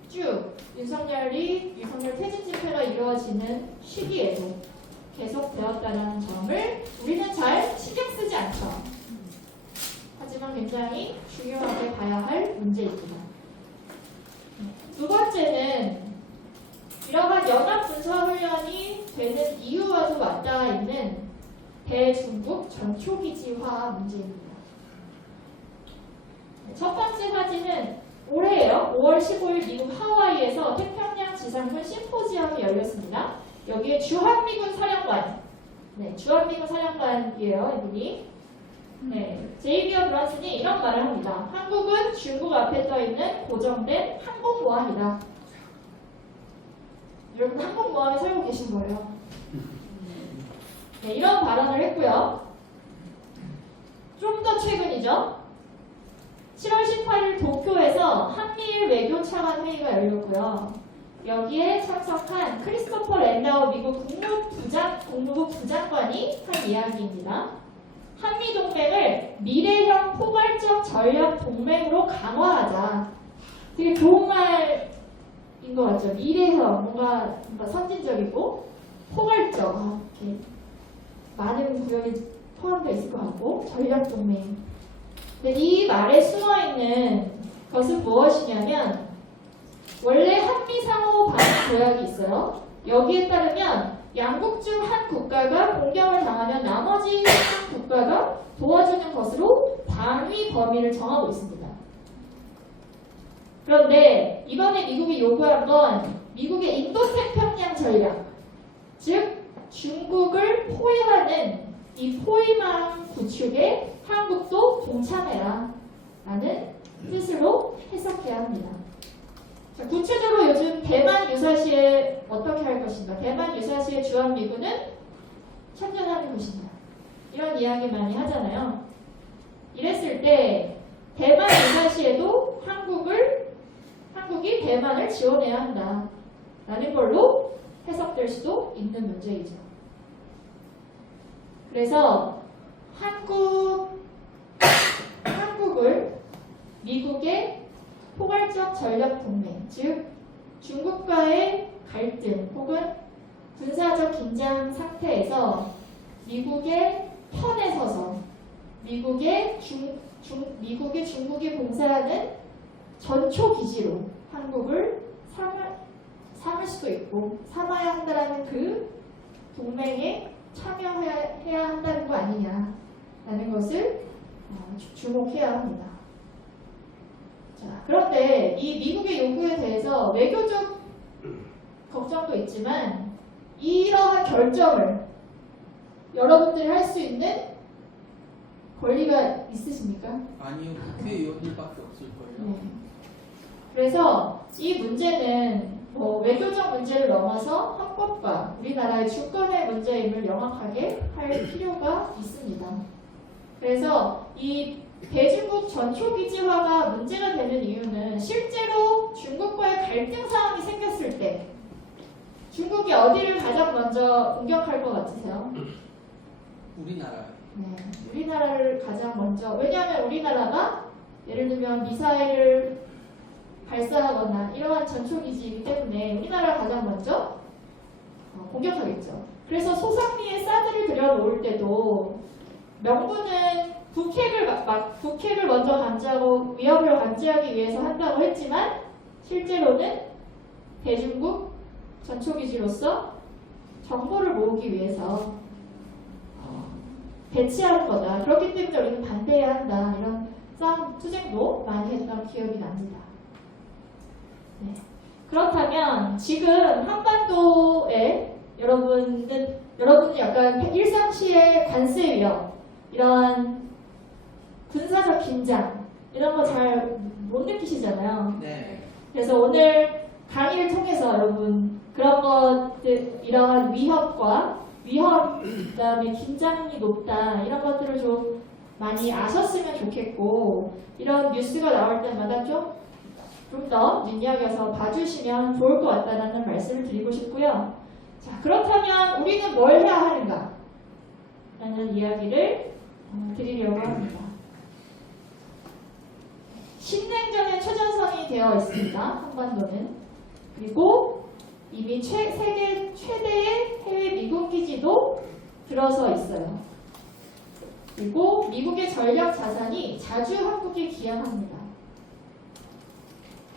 쭉 윤석열 퇴진 집회가 이루어지는 시기에도 계속 되었다는 점을 우리는 잘 신경 쓰지 않죠. 굉장히 중요하게 봐야 할 문제입니다. 두 번째는 이러한 연합군사훈련이 되는 이유와도 맞닿아 있는 대중국 전초기지화 문제입니다. 첫 번째 사진은 올해예요. 5월 15일 미국 하와이에서 태평양 지상군 심포지엄이 열렸습니다. 여기에 주한미군 사령관, 주한미군 사령관이에요, 이분이. 제이비어 브런슨이 이런 말을 합니다. 한국은 중국 앞에 떠 있는 고정된 항공모함이다. 여러분 항공모함에 살고 계신 거예요. 이런 발언을 했고요. 좀 더 최근이죠. 7월 18일 도쿄에서 한미일 외교 차관 회의가 열렸고요. 여기에 참석한 크리스토퍼 랜다우 미국 국무부 부장관이 한 이야기입니다. 한미 동맹을 미래형 포괄적 전략 동맹으로 강화하자. 되게 좋은 말인 것 같죠. 미래형 뭔가 선진적이고 포괄적 이렇게 많은 구역이 포함되어 있을 것 같고 전략 동맹. 근데 이 말에 숨어 있는 것은 무엇이냐면 원래 한미 상호 방위 조약이 있어요. 여기에 따르면 양국 중 한 국가가 공격을 당하면 나머지 한 국가가 도와주는 것으로 방위 범위를 정하고 있습니다. 그런데 이번에 미국이 요구한 건 미국의 인도태평양 전략, 즉 중국을 포위하는 이 포위망 구축에 한국도 동참해라 라는 뜻으로 해석해야 합니다. 자, 구체적으로 요즘 대만 유사시에 어떻게 할 것인가? 대만 유사시의 주한미군은 참전하는 것이다. 이런 이야기 많이 하잖아요. 이랬을 때 대만 유사시에도 한국이 대만을 지원해야 한다. 라는 걸로 해석될 수도 있는 문제이죠. 그래서 한국을 미국의 포괄적 전략 동맹, 즉 중국과의 갈등 혹은 군사적 긴장 상태에서 미국의 편에 서서 미국이 공세하는 전초 기지로 한국을 삼을 수도 있고 삼아야 한다는 그 동맹에 참여해야 한다는 거 아니냐라는 것을 주목해야 합니다. 자, 그런데 이 미국의 요구에 대해서 외교적 걱정도 있지만 이러한 결정을 여러분들이 할 수 있는 권리가 있으십니까? 아니요, 국회의원들밖에 없을걸요. 네. 그래서 이 문제는 외교적 문제를 넘어서 헌법과 우리나라의 주권의 문제임을 명확하게 할 필요가 있습니다. 그래서 이 대중국 전초기지화가 문제가 되는 이유는 실제로 중국과의 갈등 상황이 생겼을 때 중국이 어디를 가장 먼저 공격할 것 같으세요? 우리나라요. 네, 우리나라를 가장 먼저. 왜냐하면 우리나라가 예를 들면 미사일을 발사하거나 이러한 전초기지이기 때문에 우리나라를 가장 먼저 공격하겠죠. 그래서 소상리에 사드를 들여놓을 때도 명분은 북핵을 먼저 감지하고 위협을 감지하기 위해서 한다고 했지만 실제로는 대중국 전초기지로서 정보를 모으기 위해서 배치하는 거다. 그렇기 때문에 우리는 반대해야 한다. 이런 투쟁도 많이 했던 기억이 납니다. 네. 그렇다면 지금 한반도에 여러분은 약간 일상시의 관세 위협, 이런 군사적 긴장 이런 거 잘 못 느끼시잖아요. 네. 그래서 오늘 강의를 통해서 여러분 그런 것들, 이러한 위협, 그다음에 긴장이 높다 이런 것들을 좀 많이 아셨으면 좋겠고 이런 뉴스가 나올 때마다 좀 더 눈여겨서 봐주시면 좋을 것 같다는 말씀을 드리고 싶고요. 자, 그렇다면 우리는 뭘 해야 하는가? 라는 이야기를 드리려고 합니다. 신냉전의 초전성이 되어 있습니다. 한반도는. 그리고 이미 세계 최대의 해외 미군 기지도 들어서 있어요. 그리고 미국의 전략 자산이 자주 한국에 기여합니다.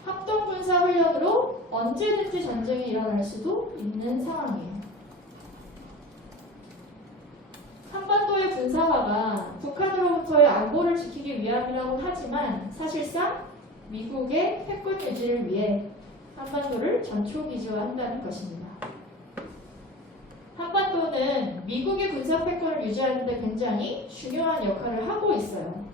합동군사훈련으로 언제든지 전쟁이 일어날 수도 있는 상황이에요. 한반도의 군사화가 북한으로부터의 안보를 지키기 위함이라고 하지만 사실상 미국의 패권 유지를 위해 한반도를 전초기지화한다는 것입니다. 한반도는 미국의 군사 패권을 유지하는 데 굉장히 중요한 역할을 하고 있어요.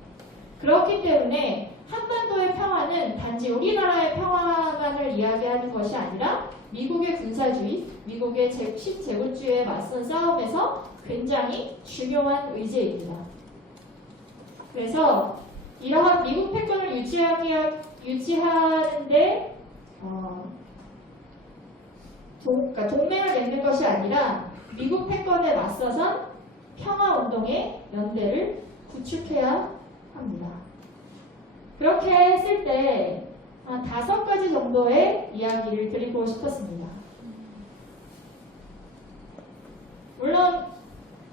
그렇기 때문에 한반도의 평화는 단지 우리나라의 평화만을 이야기하는 것이 아니라 미국의 군사주의, 미국의 신제국주의에 맞선 싸움에서 굉장히 중요한 의제입니다. 그래서 이러한 미국 패권을 유지하는데 동맹을 맺는 것이 아니라 미국 패권에 맞서선 평화운동의 연대를 구축해야 합니다. 그렇게 했을 때 한 5가지 정도의 이야기를 드리고 싶었습니다. 물론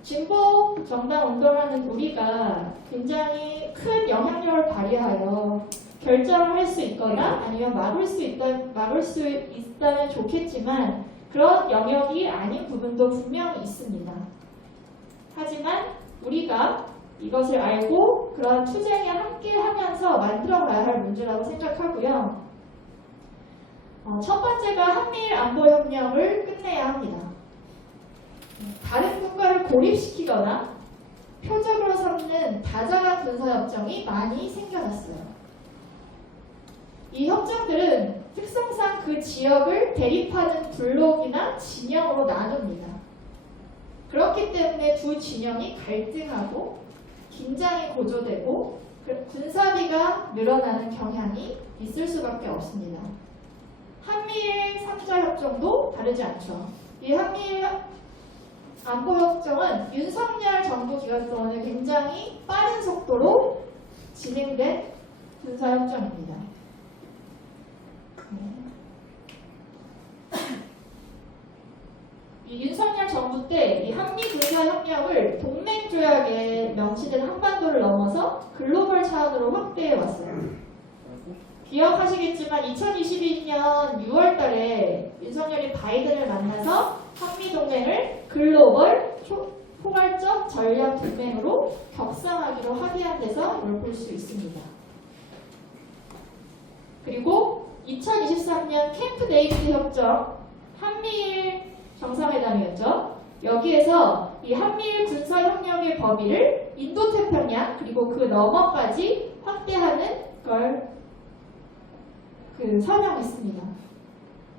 진보 정당 운동을 하는 우리가 굉장히 큰 영향력을 발휘하여 결정을 할 수 있거나 아니면 막을 수 있다면 좋겠지만 그런 영역이 아닌 부분도 분명히 있습니다. 하지만 우리가 이것을 알고 그런 투쟁에 함께 하면서 만들어가야 할 문제라고 생각하고요. 첫 번째가 한미일 안보협력을 끝내야 합니다. 다른 국가를 고립시키거나 표적으로 삼는 다자간 군사협정이 많이 생겨났어요. 이 협정들은 특성상 그 지역을 대립하는 블록이나 진영으로 나눕니다. 그렇기 때문에 두 진영이 갈등하고 긴장이 고조되고 군사비가 늘어나는 경향이 있을 수밖에 없습니다. 한미일 3자 협정도 다르지 않죠. 이 한미일 안보협정은 윤석열 정부 기간 동안에 굉장히 빠른 속도로 진행된 군사협정입니다. 이 윤석열 정부 때 이 한미 군사협력을 동맹조약에 명시된 한반도를 넘어서 글로벌 차원으로 확대해 왔어요. 기억하시겠지만 2022년 6월 달에 윤석열이 바이든을 만나서 한미 동맹을 글로벌 포괄적 전략 동맹으로 격상하기로 합의한 데서 이걸 볼 수 있습니다. 그리고 2023년 캠프 데이비드 협정 한미일 정상회담이었죠. 여기에서 이 한미일 군사협력의 범위를 인도태평양 그리고 그 너머까지 확대하는 걸 설명했습니다.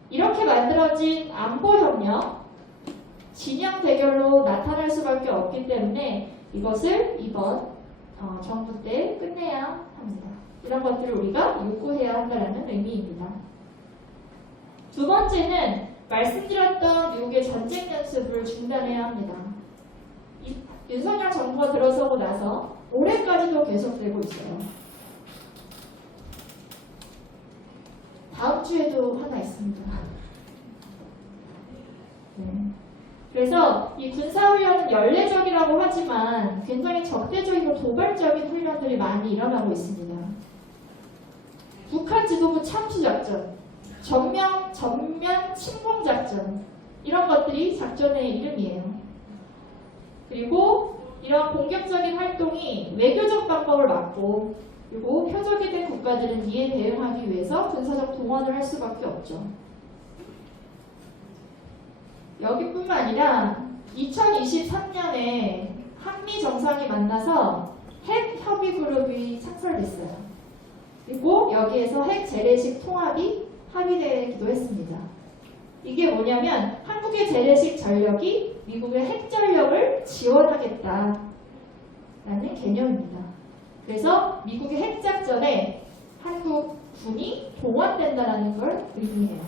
이렇게 만들어진 안보협력 진영 대결로 나타날 수밖에 없기 때문에 이것을 이번 정부 때 끝내야 합니다. 이런 것들을 우리가 요구해야 한다는 의미입니다. 두 번째는 말씀드렸던 미국의 전쟁 연습을 중단해야 합니다. 윤석열 정부가 들어서고 나서 올해까지도 계속되고 있어요. 다음 주에도 하나 있습니다. 네. 그래서 이 군사훈련은 연례적이라고 하지만 굉장히 적대적이고 도발적인 훈련들이 많이 일어나고 있습니다. 북한 지도부 참수작전, 전면 침공작전 이런 것들이 작전의 이름이에요. 그리고 이런 공격적인 활동이 외교적 방법을 막고 그리고 표적이 된 국가들은 이에 대응하기 위해서 군사적 동원을 할 수밖에 없죠. 여기뿐만 아니라 2023년에 한미 정상이 만나서 핵 협의 그룹이 창설됐어요. 그리고 여기에서 핵 재래식 통합이 합의되기도 했습니다. 이게 뭐냐면 한국의 재래식 전력이 미국의 핵 전력을 지원하겠다라는 개념입니다. 그래서 미국의 핵 작전에 한국 군이 동원된다는 걸 의미해요.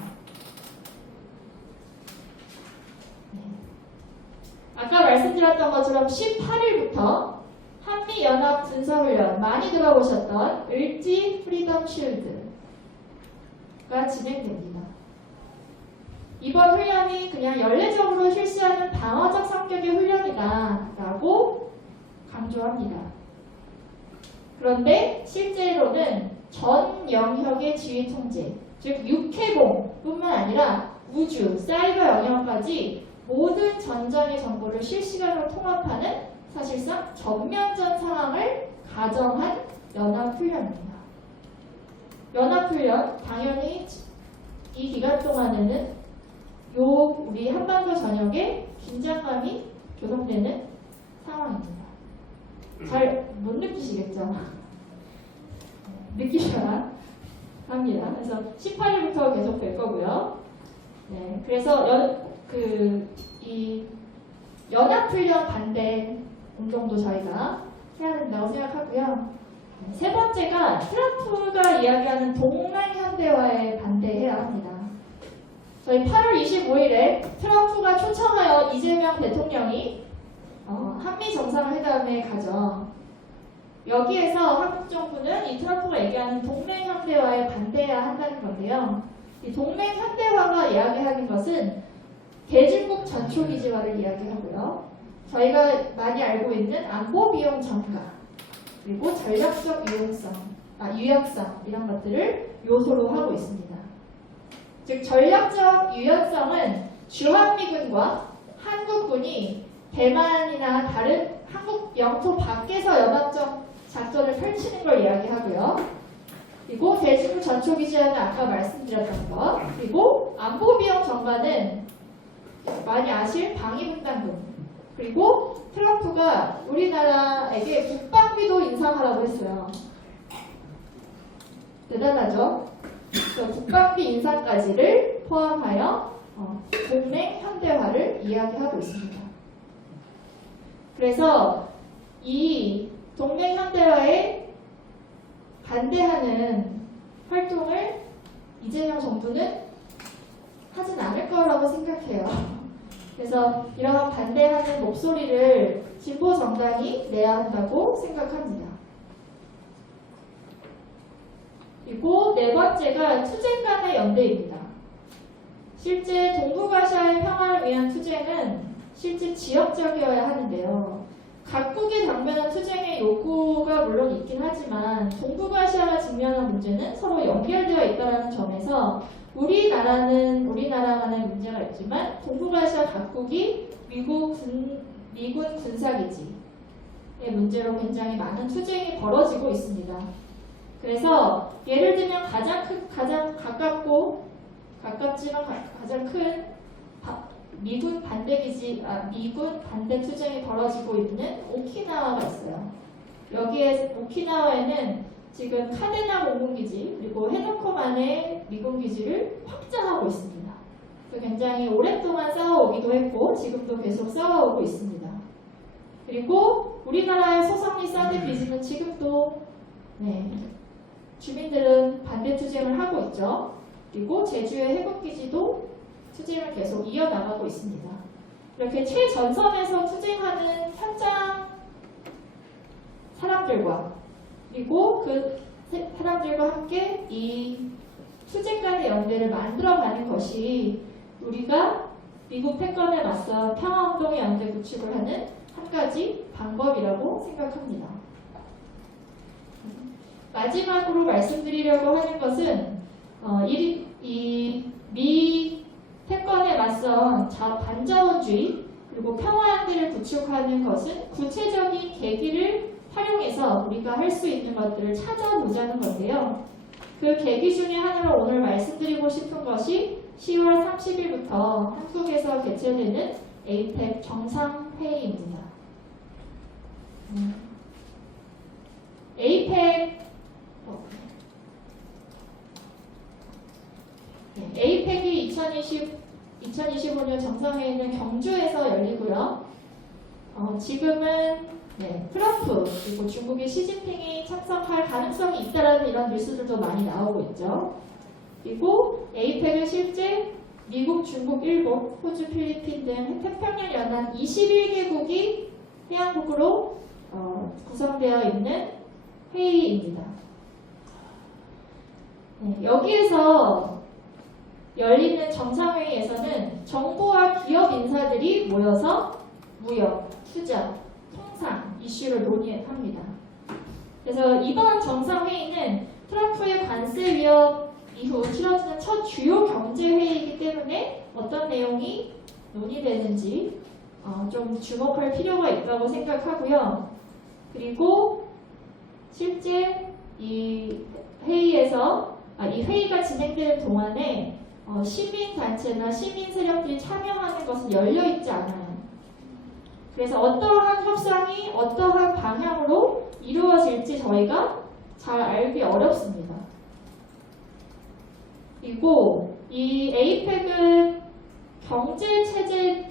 아까 말씀드렸던 것처럼 18일부터 한미연합 군사훈련 많이 들어보셨던 을지 프리덤 쉴드가 진행됩니다. 이번 훈련이 그냥 연례적으로 실시하는 방어적 성격의 훈련이다 라고 강조합니다. 그런데 실제로는 전 영역의 지휘 통제, 즉 육해공뿐만 아니라 우주, 사이버 영역까지 모든 전장의 정보를 실시간으로 통합하는 사실상 전면전 상황을 가정한 연합훈련입니다. 연합훈련, 당연히 이 기간 동안에는 우리 한반도 전역에 긴장감이 조성되는 상황입니다. 잘 못 느끼시겠죠? 느끼셔야 합니다. 그래서 18일부터 계속 될 거고요. 네, 그래서 이 연합훈련 반대 운동도 저희가 해야 된다고 생각하고요. 세 번째가 트럼프가 이야기하는 동맹현대화에 반대해야 합니다. 저희 8월 25일에 트럼프가 초청하여 이재명 대통령이 한미 정상회담에 가죠. 여기에서 한국 정부는 이 트럼프가 얘기하는 동맹현대화에 반대해야 한다는 건데요. 이 동맹현대화가 이야기하는 것은 대중국 전초기지화를 이야기하고요. 저희가 많이 알고 있는 안보 비용 전가, 그리고 전략적 유연성 이런 것들을 요소로 하고 있습니다. 즉 전략적 유연성은 주한미군과 한국군이 대만이나 다른 한국 영토 밖에서 연합적 작전을 펼치는 걸 이야기하고요. 그리고 대중국 전초기지화는 아까 말씀드렸던 것, 그리고 안보 비용 전가는 많이 아실 방위분담금, 그리고 트럼프가 우리나라에게 국방비도 인상하라고 했어요. 대단하죠? 그래서 국방비 인상까지를 포함하여 동맹 현대화를 이야기하고 있습니다. 그래서 이 동맹 현대화에 반대하는 활동을 이재명 정부는 하진 않을 거라고 생각해요. 그래서 이러한 반대하는 목소리를 진보 정당이 내야 한다고 생각합니다. 그리고 네 번째가 투쟁 간의 연대입니다. 실제 동북아시아의 평화를 위한 투쟁은 실제 지역적이어야 하는데요. 각국이 당면한 투쟁의 요구가 물론 있긴 하지만 동북아시아가 직면한 문제는 서로 연결되어 있다는 점에서 우리나라간의 문제가 있지만 동북아시아 각국이 미군 군사기지의 문제로 굉장히 많은 투쟁이 벌어지고 있습니다. 그래서 예를 들면 가장 가깝지만 가장 큰 미군 반대 투쟁이 벌어지고 있는 오키나와가 있어요. 오키나와에는 지금 카데나 공군기지 그리고 해노코만의 미군 기지를 확장하고 있습니다. 굉장히 오랫동안 싸워오기도 했고 지금도 계속 싸워오고 있습니다. 그리고 우리나라의 소성리 사드 기지는 지금도 주민들은 반대 투쟁을 하고 있죠. 그리고 제주의 해군기지도 투쟁을 계속 이어나가고 있습니다. 이렇게 최전선에서 투쟁하는 현장 사람들과 그리고 그 사람들과 함께 이 투쟁 간의 연대를 만들어가는 것이 우리가 미국 패권에 맞서 평화운동의 연대 구축을 하는 한 가지 방법이라고 생각합니다. 마지막으로 말씀드리려고 하는 것은 이 미 패권에 맞선 반자본주의 그리고 평화연대를 구축하는 것은 구체적인 계기를 활용해서 우리가 할 수 있는 것들을 찾아보자는 건데요. 그 계기 중에 하나로 오늘 말씀드리고 싶은 것이 10월 30일부터 한국에서 개최되는 에이펙 정상회의입니다. 에이펙이 2025년 정상회의는 경주에서 열리고요. 지금은 트럼프 그리고 중국의 시진핑이 참석할 가능성이 있다라는 이런 뉴스들도 많이 나오고 있죠. 그리고 에이펙은 실제 미국, 중국, 일본, 호주, 필리핀 등 태평양 연안 21개국이 회원국으로 구성되어 있는 회의입니다. 여기에서 열리는 정상회의에서는 정부와 기업 인사들이 모여서 무역, 투자, 형상 이슈를 논의합니다. 그래서 이번 정상회의는 트럼프의 관세 위협 이후 치러지는 첫 주요 경제회의이기 때문에 어떤 내용이 논의되는지 좀 주목할 필요가 있다고 생각하고요. 그리고 실제 이 회의에서 이 회의가 진행되는 동안에 시민단체나 시민 세력들이 참여하는 것은 열려있지 않아요. 그래서 어떠한 협상이 어떠한 방향으로 이루어질지 저희가 잘 알기 어렵습니다. 그리고 이 에이펙은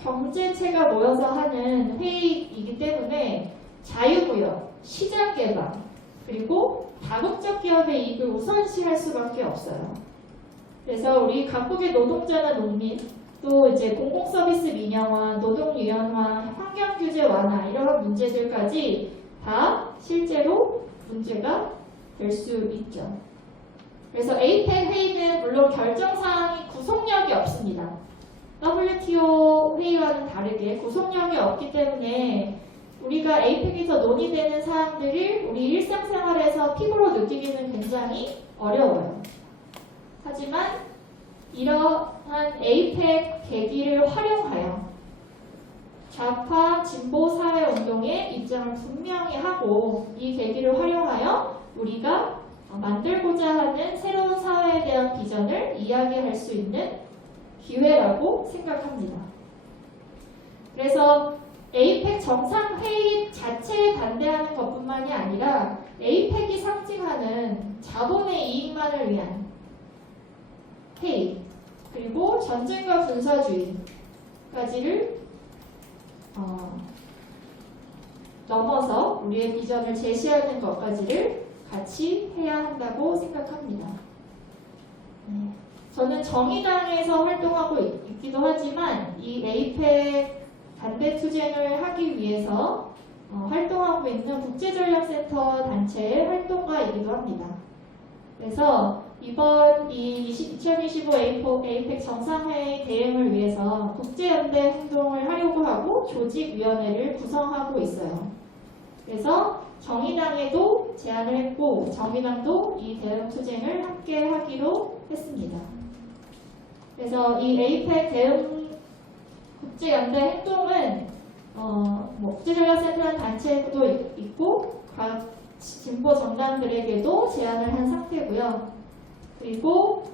경제체가 모여서 하는 회의이기 때문에 자유무역, 시장 개방, 그리고 다국적 기업의 이익을 우선시할 수밖에 없어요. 그래서 우리 각국의 노동자나 농민, 또 이제 공공서비스 민영화, 노동 유연화, 환경 규제 완화 이런 문제들까지 다 실제로 문제가 될 수 있죠. 그래서 에이펙 회의는 물론 결정사항이 구속력이 없습니다. WTO 회의와는 다르게 구속력이 없기 때문에 우리가 에이펙에서 논의되는 사항들을 우리 일상생활에서 피부로 느끼기는 굉장히 어려워요. 하지만 이러한 에이펙 계기를 활용하여 좌파 진보 사회 운동의 입장을 분명히 하고 이 계기를 활용하여 우리가 만들고자 하는 새로운 사회에 대한 비전을 이야기할 수 있는 기회라고 생각합니다. 그래서 에이펙 정상회의 자체에 반대하는 것뿐만이 아니라 에이펙이 상징하는 자본의 이익만을 위한 회의, 그리고 전쟁과 군사주의까지를 넘어서 우리의 비전을 제시하는 것까지를 같이 해야 한다고 생각합니다. 저는 정의당에서 활동하고 있기도 하지만 이 에이펙 반대 투쟁을 하기 위해서 활동하고 있는 국제전략센터 단체의 활동가이기도 합니다. 그래서 이번 2025 에이펙 정상회의 대응을 위해서 국제연대 행동을 하려고 하고 조직위원회를 구성하고 있어요. 그래서 정의당에도 제안을 했고 정의당도 이 대응 투쟁을 함께 하기로 했습니다. 그래서 이 에이펙 대응 국제연대 행동은 국제전략센터라는 단체도 있고 각 진보 정당들에게도 제안을 한 상태고요. 그리고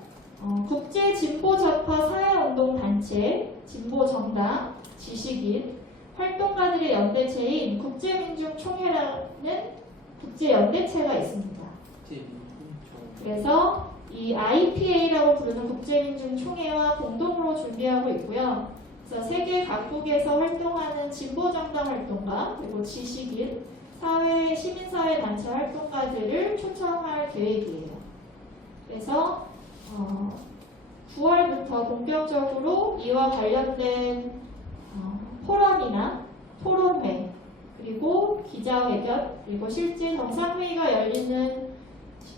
국제 진보 좌파 사회운동 단체, 진보 정당, 지식인, 활동가들의 연대체인 국제민중총회라는 국제연대체가 있습니다. 그래서 이 IPA라고 부르는 국제민중총회와 공동으로 준비하고 있고요. 그래서 세계 각국에서 활동하는 진보정당 활동가, 그리고 지식인, 시민사회 단체 활동가들을 초청할 계획이에요. 그래서 9월부터 본격적으로 이와 관련된 포럼이나 토론회, 그리고 기자회견, 그리고 실제 정상회의가 열리는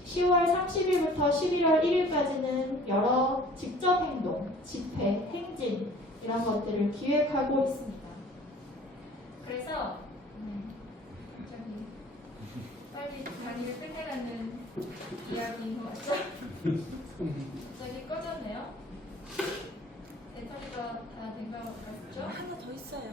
10월 30일부터 11월 1일까지는 여러 직접 행동, 집회, 행진 이런 것들을 기획하고 있습니다. 그래서 빨리 강의를 끝내라는 이야기인 것 같죠? 갑자기 꺼졌네요. 배터리가 다 된 것 같죠? 하나 더 있어요.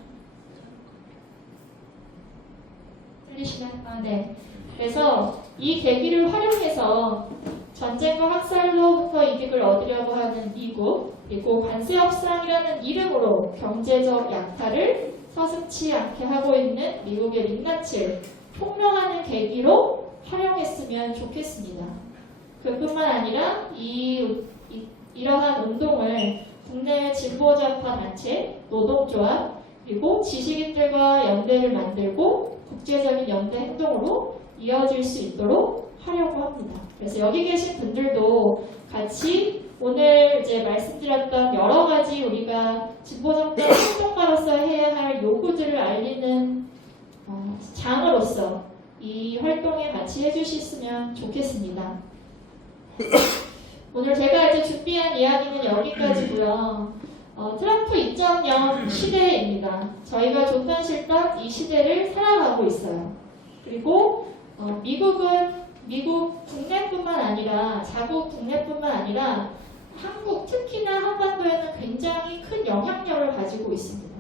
들리시나요? 네. 그래서 이 계기를 활용해서 전쟁과 학살로부터 이득을 얻으려고 하는 미국, 그리고 관세 협상이라는 이름으로 경제적 약탈을 서슴지 않게 하고 있는 미국의 민낯을 폭로하는 계기로 활용했으면 좋겠습니다. 그뿐만 아니라 이러한 운동을 국내 진보좌파 단체, 노동조합, 그리고 지식인들과 연대를 만들고 국제적인 연대 행동으로 이어질 수 있도록 하려고 합니다. 그래서 여기 계신 분들도 같이 오늘 이제 말씀드렸던 여러 가지 우리가 진보정당 행동가로서 해야 할 요구들을 알리는 장으로서 이 활동에 같이 해주셨으면 좋겠습니다. 오늘 제가 이제 준비한 이야기는 여기까지고요. 트럼프 2.0 시대입니다. 저희가 좋던 싫던 이 시대를 살아가고 있어요. 그리고 미국은 미국 국내뿐만 아니라 자국 국내뿐만 아니라 한국 특히나 한반도에는 굉장히 큰 영향력을 가지고 있습니다.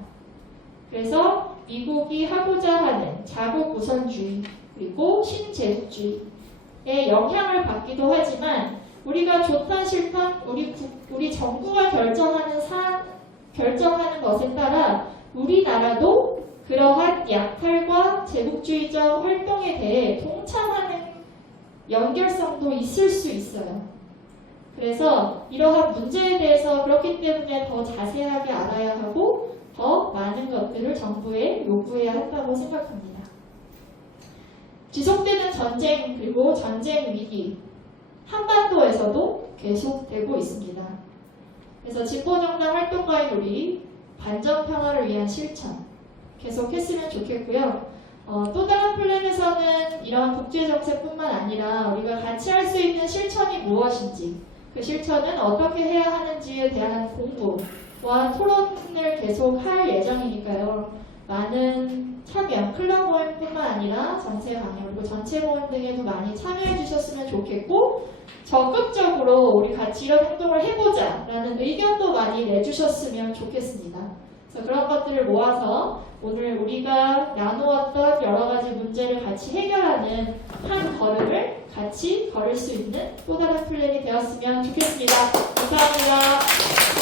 그래서 미국이 하고자 하는 자국 우선주의 그리고 신제국주의의 영향을 받기도 하지만 우리가 좋던 싫던 우리 정부가 결정하는 것에 따라 우리나라도 그러한 약탈과 제국주의적 활동에 대해 동참하는 연결성도 있을 수 있어요. 그래서 이러한 문제에 대해서 그렇기 때문에 더 자세하게 알아야 하고 더 많은 것들을 정부에 요구해야 한다고 생각합니다. 지속되는 전쟁 그리고 전쟁 위기 한반도에서도 계속되고 있습니다. 그래서 진보정당 활동가인 우리 반전평화를 위한 실천 계속했으면 좋겠고요. 또 다른 플랜에서는 이런 국제정세뿐만 아니라 우리가 같이 할 수 있는 실천이 무엇인지 그 실천은 어떻게 해야 하는지에 대한 공부와 토론을 계속 할 예정이니까요. 많은 참여, 클럽 모임뿐만 아니라 전체 강연 그리고 전체 모임 등에도 많이 참여해 주셨으면 좋겠고 적극적으로 우리 같이 이런 활동을 해보자 라는 의견도 많이 내주셨으면 좋겠습니다. 그래서 그런 것들을 모아서 오늘 우리가 나누었던 여러 가지 문제를 같이 해결하는 한 걸음을 같이 걸을 수 있는 또 다른 플랜이 되었으면 좋겠습니다. 감사합니다.